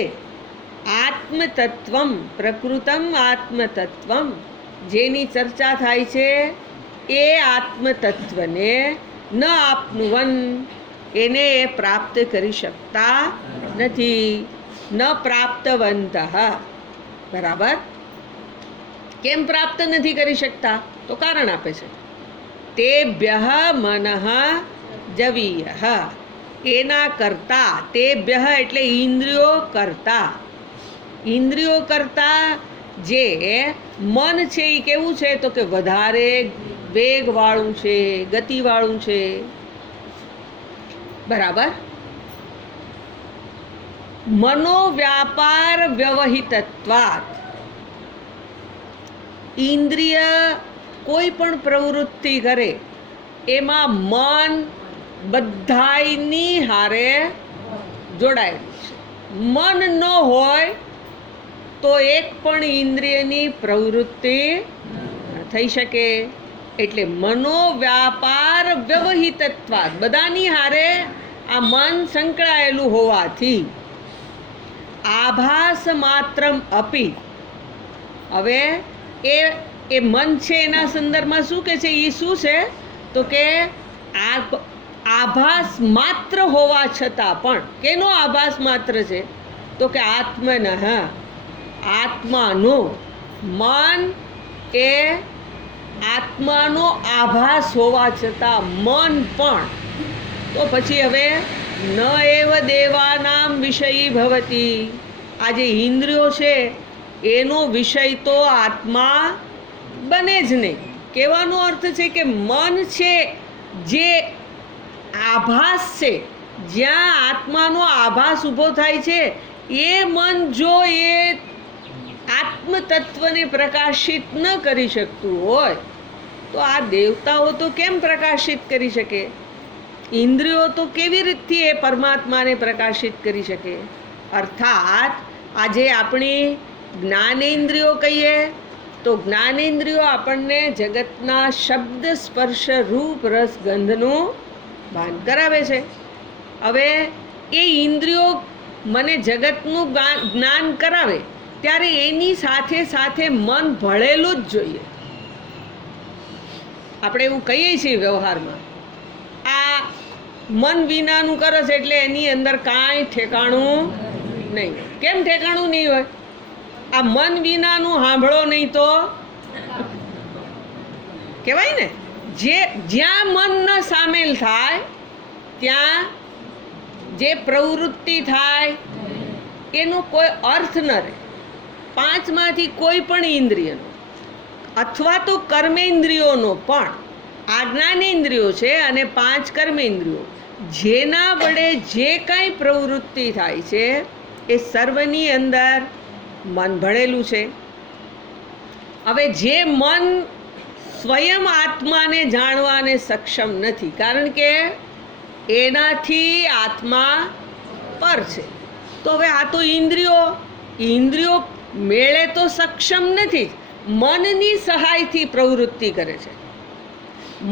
આત્મતત્વમ પ્રકૃતમ આત્મતત્વમ જેની ચર્ચા થાય છે એ આત્મતત્વને ન આપનુવન એને પ્રાપ્ત કરી શકતા નથી. ન પ્રાપ્તવંતઃ. બરાબર. કેમ પ્રાપ્ત નથી કરી શકતા તો કારણ આપે છે. તેભ્યઃ મનઃ જવીયઃ. એના કરતા તેભ્યઃ એટલે ઇન્દ્રિયો કરતા. ઇન્દ્રિયો કરતા જે મન છે એ કેવું છે તો કે વધારે વેગવાળું છે, ગતિવાળું છે. બરાબર. મનોવ્યાપાર વ્યવહિતત્વાत्. ઇન્દ્રિય કોઈ પણ પ્રવૃત્તિ કરે એમાં મન બધાયની હારે જોડાયેલું છે. મન ન હોય તો એક પણ ઇન્દ્રિયની પ્રવૃત્તિ થઈ શકે. એટલે મનોવ્યાપાર વ્યવહિતત્વાत् બધાની હારે આ મન સંકળાયેલું હોવાથી આભાસ માત્રમ અપી. હવે એ મન છે એના સંદર્ભમાં શું કહે છે? એ શું છે તો કે આભાસ માત્ર હોવા છતાં પણ, કેનો આભાસ માત્ર છે? તો કે આત્મન, આત્માનો. મન એ આત્માનો આભાસ હોવા છતાં મન પણ. તો પછી હવે ન એવ દેવાનામ વિષયી ભવતી, આ જે ઇન્દ્રિયો છે એનો વિષય તો આત્મા બને જ નહીં. કહેવાનો અર્થ છે કે મન છે જે આભાસ છે, જ્યાં આત્માનો આભાસ ઊભો થાય છે, એ મન જો એ આત્મતત્વને પ્રકાશિત ન કરી શકતું હોય તો આ દેવતાઓ તો કેમ પ્રકાશિત કરી શકે? ઇન્દ્રિયો તો કેવી રીતથી એ પરમાત્માને પ્રકાશિત કરી શકે? અર્થાત આજે આપણી જ્ઞાનેન્દ્રિયો કહીએ તો જ્ઞાનેન્દ્રિયો આપણને જગતના શબ્દ, સ્પર્શ, રૂપ, રસ, ગંધનું ભાન કરાવે છે. હવે એ ઇન્દ્રિયો મને જગતનું જ્ઞાન કરાવે ત્યારે એની સાથે સાથે મન ભળેલું જ જોઈએ. આપણે એવું કહીએ છીએ વ્યવહારમાં, આ મન વિનાનું કરે છે એટલે એની અંદર કાંઈ ઠેકાણું નહીં. કેમ ઠેકાણું નહીં હોય? આ મન વિનાનું સાંભળો નહીં તો કહેવાય ને, જ્યાં મન ન સામેલ થાય ત્યાં જે પ્રવૃત્તિ થાય એનો કોઈ અર્થ ન રહે. પાંચમાંથી કોઈ પણ ઇન્દ્રિયનો અથવા તો કર્મેન્દ્રિયોનો પણ, આ જ્ઞાનેન્દ્રિયો છે અને પાંચ કર્મેન્દ્રિયો, જેના વડે જે કાંઈ પ્રવૃત્તિ થાય છે એ સર્વની અંદર મન ભળેલું છે. હવે જે મન સ્વયં આત્માને જાણવાને સક્ષમ નથી, કારણ કે એનાથી આત્મા પર છે. તો હવે આ તો ઇન્દ્રિયો મેળે તો સક્ષમ નથી, મનની સહાયથી પ્રવૃત્તિ કરે છે.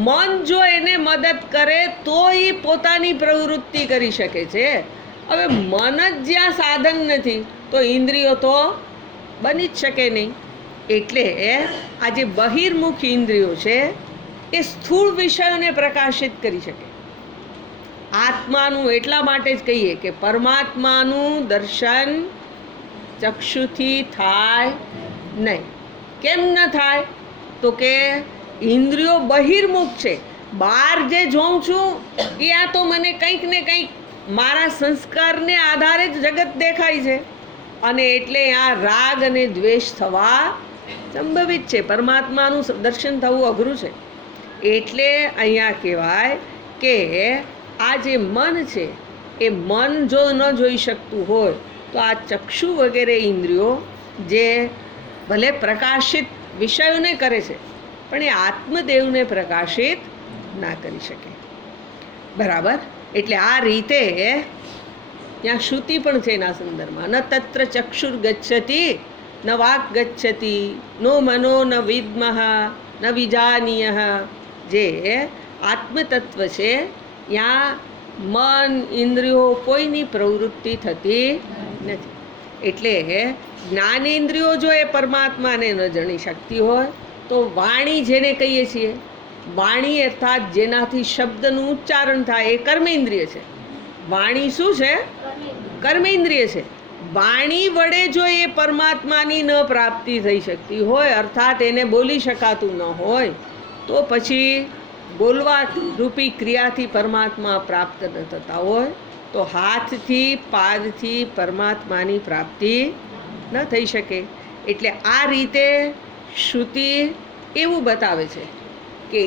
મન જો એને મદદ કરે તો એ પોતાની પ્રવૃત્તિ કરી શકે છે. હવે મન જ જ્યાં સાધન નથી તો ઇન્દ્રિયો તો બની જ શકે નહીં. એટલે આ જે બહિર્મુખ ઇન્દ્રિયો છે એ સ્થૂળ વિષયોને પ્રકાશિત કરી શકે. આત્માનું એટલા માટે જ કહીએ કે પરમાત્માનું દર્શન ચક્ષુથી થાય નહીં. કેમ ન થાય? તો કે ઇન્દ્રિયો બહિર્મુખ છે. બહાર જે જોઉં છું એ આ તો મને કંઈક ને કંઈક મારા સંસ્કારને આધારે જ જગત દેખાય છે, અને એટલે આ રાગ અને દ્વેષ થવા સંભવિત છે. પરમાત્માનું દર્શન થવું અઘરું છે. એટલે અહીંયા કહેવાય કે આ જે મન છે એ મન જો ન જોઈ શકતું હોય તો આ ચક્ષુ વગેરે ઇન્દ્રિયો જે ભલે પ્રકાશિત વિષયોને કરે છે પણ એ આત્મદેવને પ્રકાશિત ના કરી શકે. બરાબર? એટલે આ રીતે ત્યાં શ્રુતિ પણ છે એના સંદર્ભમાં, ન તત્ર ચક્ષુર ગચ્છતિ ન વાક ગચ્છતિ નો મનો ન વિદ્મઃ ન વિજાનીય. જે આત્મતત્વ છે ત્યાં મન, ઇન્દ્રિયો કોઈની પ્રવૃત્તિ થતી નથી. એટલે જ્ઞાનેન્દ્રિયો જો એ પરમાત્માને ન જાણી શકતી હોય તો વાણી જેને કહીએ છીએ, વાણી અર્થાત જેનાથી શબ્દનું ઉચ્ચારણ થાય એ કર્મેન્દ્રિય છે. વાણી શું છે? કર્મેન્દ્રિય છે. વાણી વડે જો એ પરમાત્માની ન પ્રાપ્તિ થઈ શકતી હોય, અર્થાત એને બોલી શકાતું ન હોય, તો પછી બોલવા રૂપી ક્રિયાથી પરમાત્મા પ્રાપ્ત ન થતા હોય તો હાથથી પાદથી પરમાત્માની પ્રાપ્તિ ન થઈ શકે. એટલે આ રીતે શ્રુતિ એવું બતાવે છે કે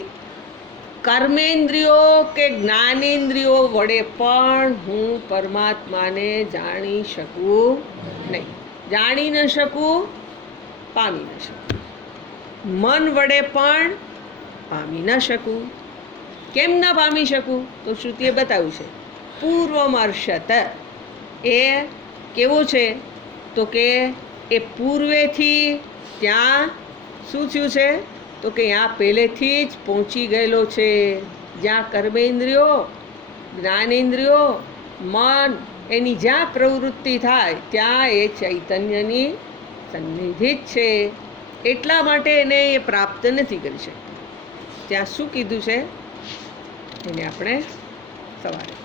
કર્મેન્દ્રિયો કે જ્ઞાનેન્દ્રિયો વડે પણ હું પરમાત્માને જાણી શકું નહીં. જાણી ન શકું, પામી ન શકું. મન વડે પણ પામી ન શકું. કેમ ન પામી શકું? તો શ્રુતિએ બતાવ્યું છે. પૂર્વમર્ષત એ કેવું છે? તો કે એ પૂર્વેથી ત્યાં શું થયું છે? તો કે ત્યાં પહેલેથી જ પહોંચી ગયેલો છે. જ્યાં કર્મેન્દ્રિયો, જ્ઞાનેન્દ્રિયો, મન એની જ્યાં પ્રવૃત્તિ થાય ત્યાં એ ચૈતન્યની સન્નિધિ જ છે. એટલા માટે એને એ પ્રાપ્ત નથી કરી શકતી. ત્યાં શું કીધું છે? એને આપણે સવારે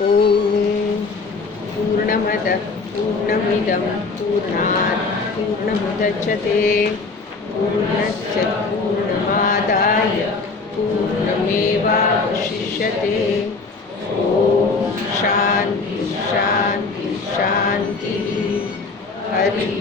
ઓમ પૂર્ણમદ પૂર્ણમિદમ પૂર્ણાત પૂર્ણમુદચ્યતે પૂર્ણસ્ય પૂર્ણમાદાય પૂર્ણમેવાવશિષ્યતે ઓમ શાંતિ શાંતિ શાંતિ હરિ